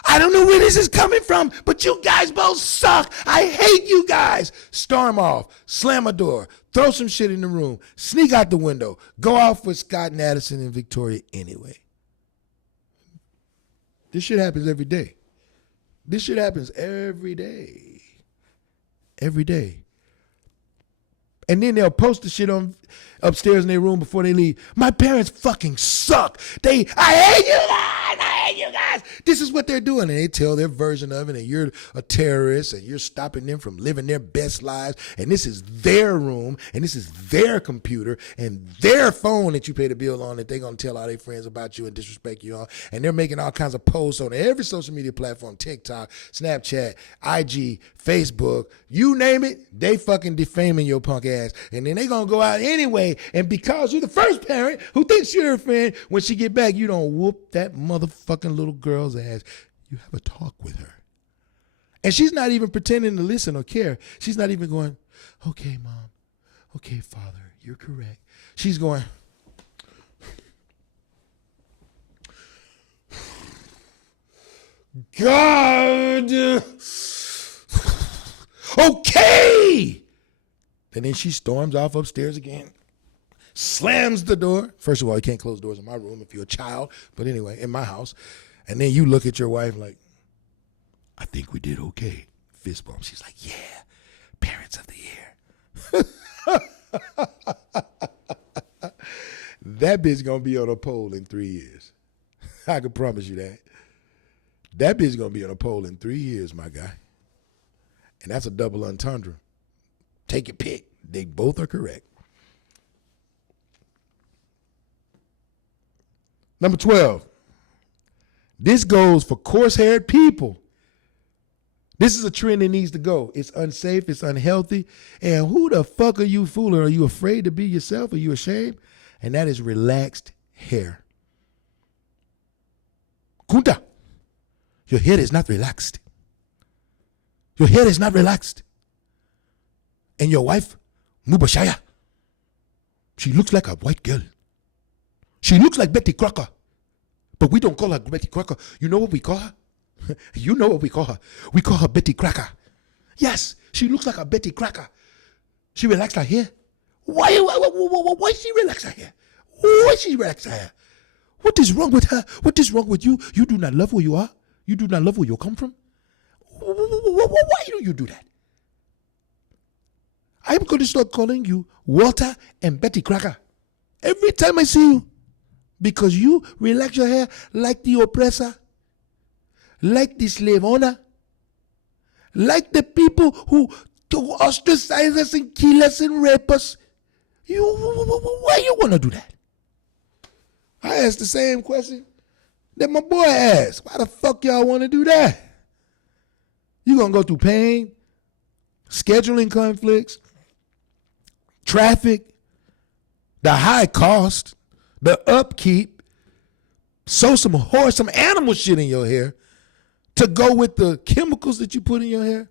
I don't know where this is coming from, but you guys both suck. I hate you guys. Storm off, slam a door, throw some shit in the room, sneak out the window, go off with Scott and Addison and Victoria anyway. This shit happens every day. This shit happens every day. Every day. And then they'll post the shit on upstairs in their room before they leave. My parents fucking suck. I hate you guys. I hate you guys. This is what they're doing. And they tell their version of it. And you're a terrorist. And you're stopping them from living their best lives. And this is their room. And this is their computer. And their phone that you pay the bill on that they're going to tell all their friends about you and disrespect you on. And they're making all kinds of posts on every social media platform. TikTok, Snapchat, IG, Facebook. You name it. They fucking defaming your punk ass. And then they going to go out anyway. And because you're the first parent who thinks you're her friend, when she get back, you don't whoop that motherfucking little girl's ass. You have a talk with her. And she's not even pretending to listen or care. She's not even going, okay, Mom. Okay, Father, you're correct. She's going, God. Okay. And then she storms off upstairs again, slams the door. First of all, you can't close doors in my room if you're a child. But anyway, in my house. And then you look at your wife like, I think we did okay. Fist bump. She's like, yeah, parents of the year. That bitch going to be on a pole in 3 years. I can promise you that. That bitch going to be on a pole in 3 years, my guy. And that's a double entendre. Take your pick. They both are correct. Number 12. This goes for coarse-haired people. This is a trend that needs to go. It's unsafe. It's unhealthy. And who the fuck are you fooling? Are you afraid to be yourself? Are you ashamed? And that is relaxed hair. Kunta, your hair is not relaxed. Your hair is not relaxed. And your wife, Mubashaya, she looks like a white girl. She looks like Betty Crocker. But we don't call her Betty Crocker. You know what we call her? You know what we call her. We call her Betty Cracker. Yes, she looks like a Betty Cracker. She relaxed her hair. Why she relax her hair? Why she relax her hair? What is wrong with her? What is wrong with you? You do not love where you are? You do not love where you come from? Why do you do that? I'm going to start calling you Walter and Betty Cracker every time I see you. Because you relax your hair like the oppressor, like the slave owner, like the people who ostracize us and kill us and rape us. Why you want to do that? I asked the same question that my boy asked. Why the fuck y'all want to do that? You going to go through pain, scheduling conflicts, traffic, the high cost, the upkeep, sow some horse, some animal shit in your hair to go with the chemicals that you put in your hair.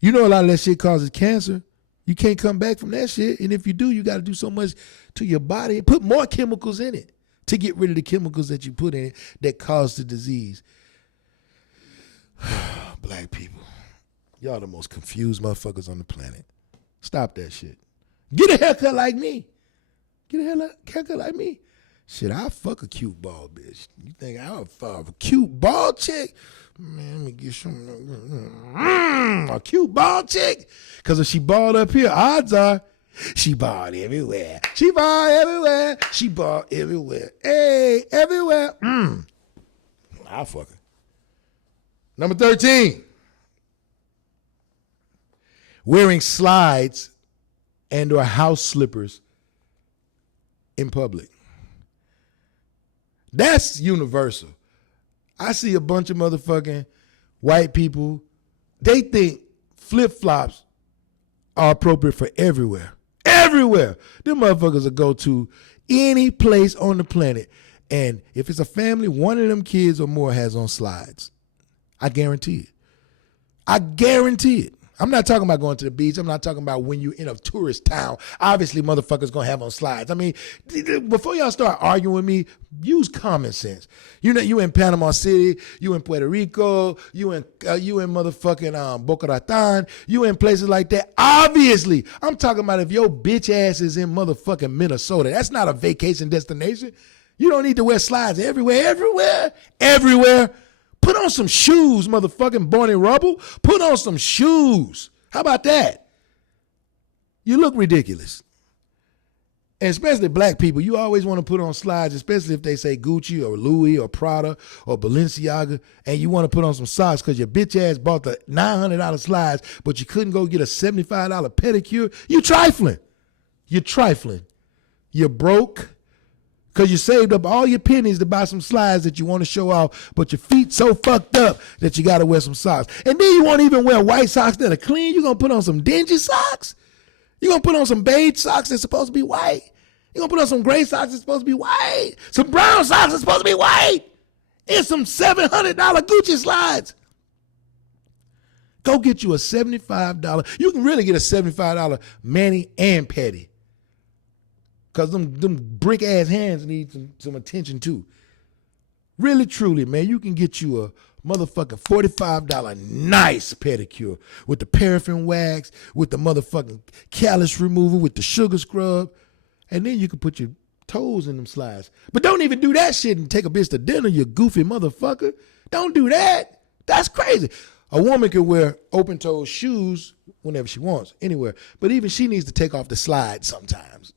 You know a lot of that shit causes cancer. You can't come back from that shit. And if you do, you got to do so much to your body. Put more chemicals in it to get rid of the chemicals that you put in it that cause the disease. Black people, y'all the most confused motherfuckers on the planet. Stop that shit. Get a haircut like me. Get a haircut like me. Shit, I'll fuck a cute bald bitch. You think I'll fuck a cute bald chick? Man, let me get some. A cute bald chick? Because if she bald up here, odds are she bald everywhere. She bald everywhere. She bald everywhere. Hey, everywhere. I'll fuck her. Number 13. Wearing slides and or house slippers in public. That's universal. I see a bunch of motherfucking white people. They think flip-flops are appropriate for everywhere. Everywhere. Them motherfuckers will go to any place on the planet. And if it's a family, one of them kids or more has on slides. I guarantee it. I guarantee it. I'm not talking about going to the beach. I'm not talking about when you're in a tourist town. Obviously, motherfuckers going to have on slides. I mean, before y'all start arguing with me, use common sense. You know, you in Panama City, you in Puerto Rico, you in motherfucking Boca Raton, you in places like that. Obviously, I'm talking about if your bitch ass is in motherfucking Minnesota. That's not a vacation destination. You don't need to wear slides everywhere. Put on some shoes, motherfucking Barney Rubble. Put on some shoes. How about that? You look ridiculous. And especially black people, you always want to put on slides, especially if they say Gucci or Louis or Prada or Balenciaga, and you want to put on some socks because your bitch ass bought the $900 slides, but you couldn't go get a $75 pedicure. You trifling. You're trifling. You're broke. Because you saved up all your pennies to buy some slides that you want to show off, but your feet so fucked up that you got to wear some socks. And then you won't even wear white socks that are clean. You're going to put on some dingy socks? You're going to put on some beige socks that's supposed to be white? You're going to put on some gray socks that's supposed to be white? Some brown socks that's supposed to be white? And some $700 Gucci slides? Go get you a $75. You can really get a $75 mani and pedi. Because them brick-ass hands need some attention, too. Really, truly, man, you can get you a motherfucking $45 nice pedicure with the paraffin wax, with the motherfucking callus remover, with the sugar scrub, and then you can put your toes in them slides. But don't even do that shit and take a bitch to dinner, you goofy motherfucker. Don't do that. That's crazy. A woman can wear open-toed shoes whenever she wants, anywhere. But even she needs to take off the slide sometimes.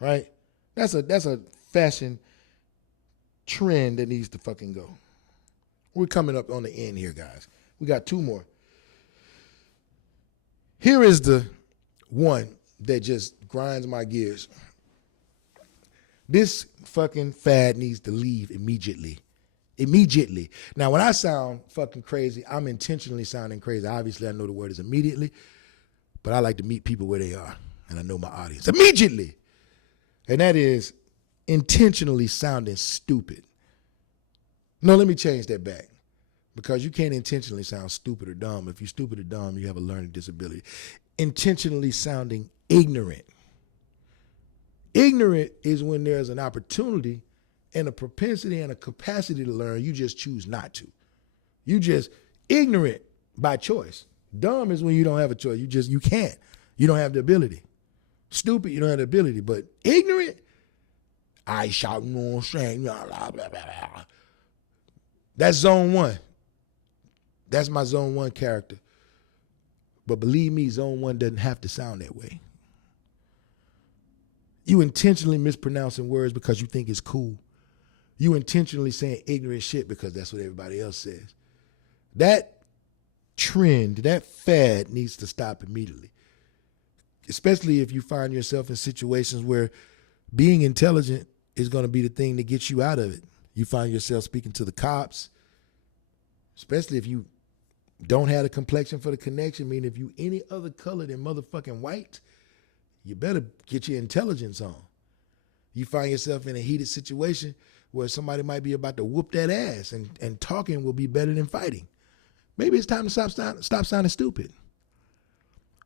Right? That's a fashion trend that needs to fucking go. We're coming up on the end here, guys. We got two more. Here is the one that just grinds my gears. This fucking fad needs to leave immediately. Immediately. Now, when I sound fucking crazy, I'm intentionally sounding crazy. Obviously, I know the word is immediately, but I like to meet people where they are, and I know my audience. Immediately. And that is intentionally sounding stupid. No, let me change that back. Because you can't intentionally sound stupid or dumb. If you're stupid or dumb, you have a learning disability. Intentionally sounding ignorant. Ignorant is when there's an opportunity and a propensity and a capacity to learn, you just choose not to. You just ignorant by choice. Dumb is when you don't have a choice. You can't. You don't have the ability. Stupid, you don't have the ability. But ignorant, I shout no shame. That's zone one. That's my zone one character. But believe me, zone one doesn't have to sound that way. You intentionally mispronouncing words because you think it's cool. You intentionally saying ignorant shit because that's what everybody else says. That trend, that fad needs to stop immediately. Especially if you find yourself in situations where being intelligent is going to be the thing that gets you out of it. You find yourself speaking to the cops, especially if you don't have a complexion for the connection, meaning if you any other color than motherfucking white, you better get your intelligence on. You find yourself in a heated situation where somebody might be about to whoop that ass and talking will be better than fighting. Maybe it's time to stop sounding stupid.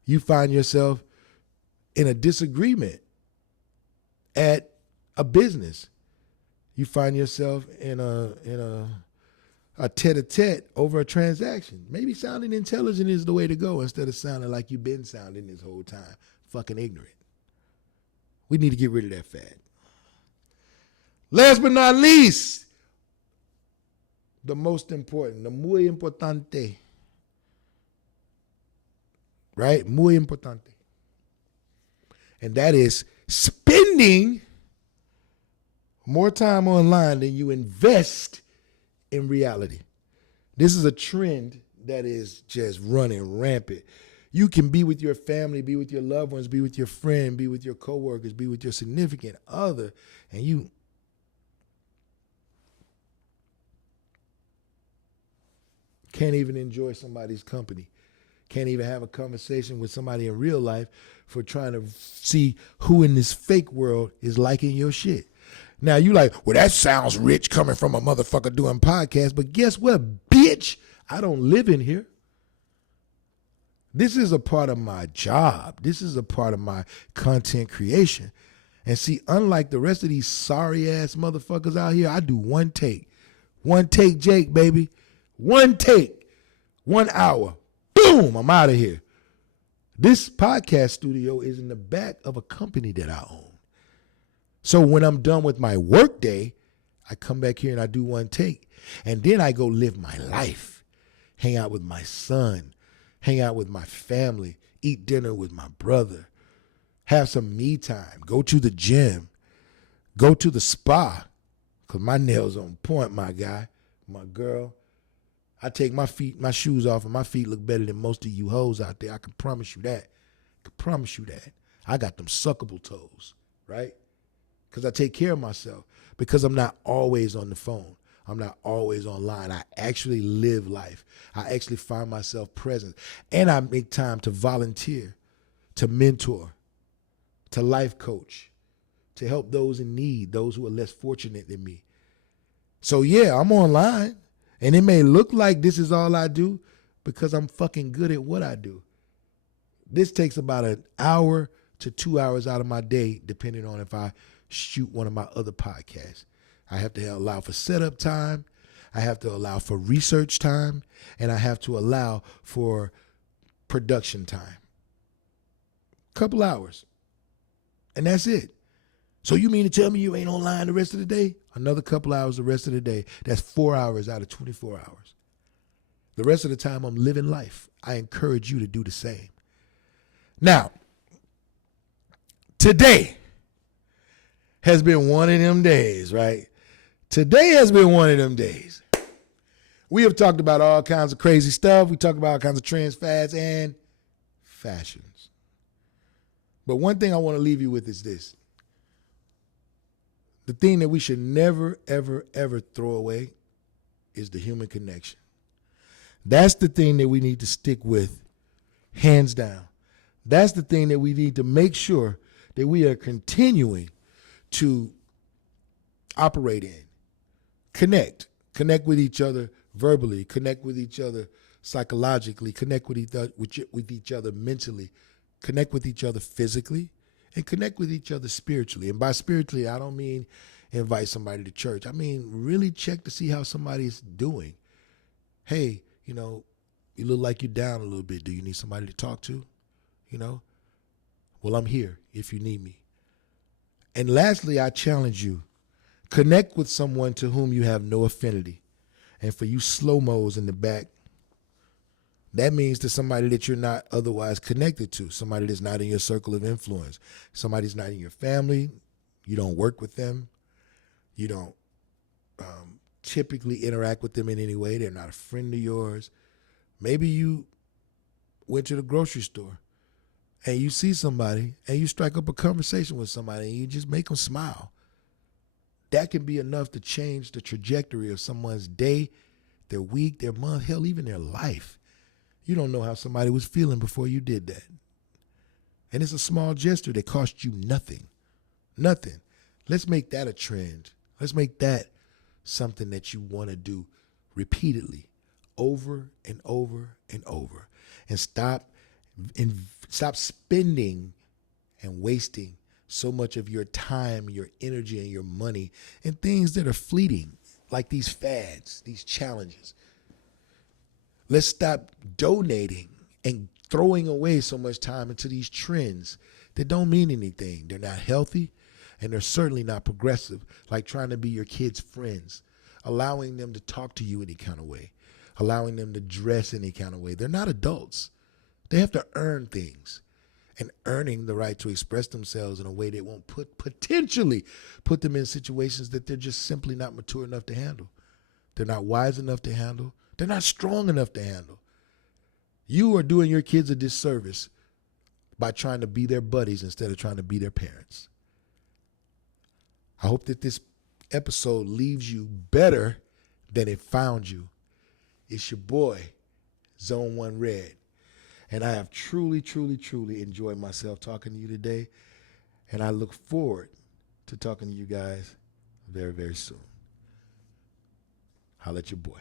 You find yourself in a disagreement at a business. You find yourself in a tete-a-tete over a transaction. Maybe sounding intelligent is the way to go instead of sounding like you've been sounding this whole time. Fucking ignorant. We need to get rid of that fad. Last but not least, the most important, the muy importante. Right? Muy importante. And that is spending more time online than you invest in reality. This is a trend that is just running rampant. You can be with your family, be with your loved ones, be with your friend, be with your coworkers, be with your significant other, and you can't even enjoy somebody's company. Can't even have a conversation with somebody in real life for trying to see who in this fake world is liking your shit. Now you like, well, that sounds rich coming from a motherfucker doing podcasts, but guess what, bitch? I don't live in here. This is a part of my job. This is a part of my content creation. And see, unlike the rest of these sorry ass motherfuckers out here, I do one take. One take, Jake, baby. One take. 1 hour. Boom, I'm out of here. This podcast studio is in the back of a company that I own. So when I'm done with my work day, I come back here and I do one take. And then I go live my life. Hang out with my son. Hang out with my family. Eat dinner with my brother. Have some me time. Go to the gym. Go to the spa. Because my nails on point, my guy, my girl. I take my shoes off, and my feet look better than most of you hoes out there. I can promise you that. I can promise you that. I got them suckable toes, right? Because I take care of myself. Because I'm not always on the phone. I'm not always online. I actually live life. I actually find myself present. And I make time to volunteer, to mentor, to life coach, to help those in need, those who are less fortunate than me. So yeah, I'm online. And it may look like this is all I do because I'm fucking good at what I do. This takes about an hour to 2 hours out of my day, depending on if I shoot one of my other podcasts. I have to allow for setup time. I have to allow for research time. And I have to allow for production time. Couple hours. And that's it. So you mean to tell me you ain't online the rest of the day? Another couple hours the rest of the day. That's 4 hours out of 24 hours. The rest of the time I'm living life. I encourage you to do the same. Now, today has been one of them days, right? Today has been one of them days. We have talked about all kinds of crazy stuff. We talked about all kinds of trends, fads, and fashions. But one thing I want to leave you with is this. The thing that we should never, ever, ever throw away is the human connection. That's the thing that we need to stick with, hands down. That's the thing that we need to make sure that we are continuing to operate in. Connect with each other verbally, connect with each other psychologically, connect with each other mentally, connect with each other physically, and connect with each other spiritually. And by spiritually, I don't mean invite somebody to church. I mean really check to see how somebody's doing. Hey, you look like you're down a little bit. Do you need somebody to talk to? Well, I'm here if you need me. And lastly, I challenge you, connect with someone to whom you have no affinity. And for you slow-mos in the back, that means to somebody that you're not otherwise connected to, somebody that's not in your circle of influence, somebody's not in your family, you don't work with them, you don't typically interact with them in any way, they're not a friend of yours. Maybe you went to the grocery store and you see somebody and you strike up a conversation with somebody and you just make them smile. That can be enough to change the trajectory of someone's day, their week, their month, hell, even their life. You don't know how somebody was feeling before you did that. And it's a small gesture that cost you nothing. Nothing. Let's make that a trend. Let's make that something that you want to do repeatedly, over and over and over. And stop spending and wasting so much of your time, your energy, and your money in things that are fleeting, like these fads, these challenges. Let's stop donating and throwing away so much time into these trends that don't mean anything. They're not healthy, and they're certainly not progressive, like trying to be your kids' friends, allowing them to talk to you any kind of way, allowing them to dress any kind of way. They're not adults. They have to earn things. And earning the right to express themselves in a way that won't potentially put them in situations that they're just simply not mature enough to handle. They're not wise enough to handle. They're not strong enough to handle. You are doing your kids a disservice by trying to be their buddies instead of trying to be their parents. I hope that this episode leaves you better than it found you. It's your boy, Zone 1 Red. And I have truly, truly, truly enjoyed myself talking to you today. And I look forward to talking to you guys very, very soon. Holla at your boy.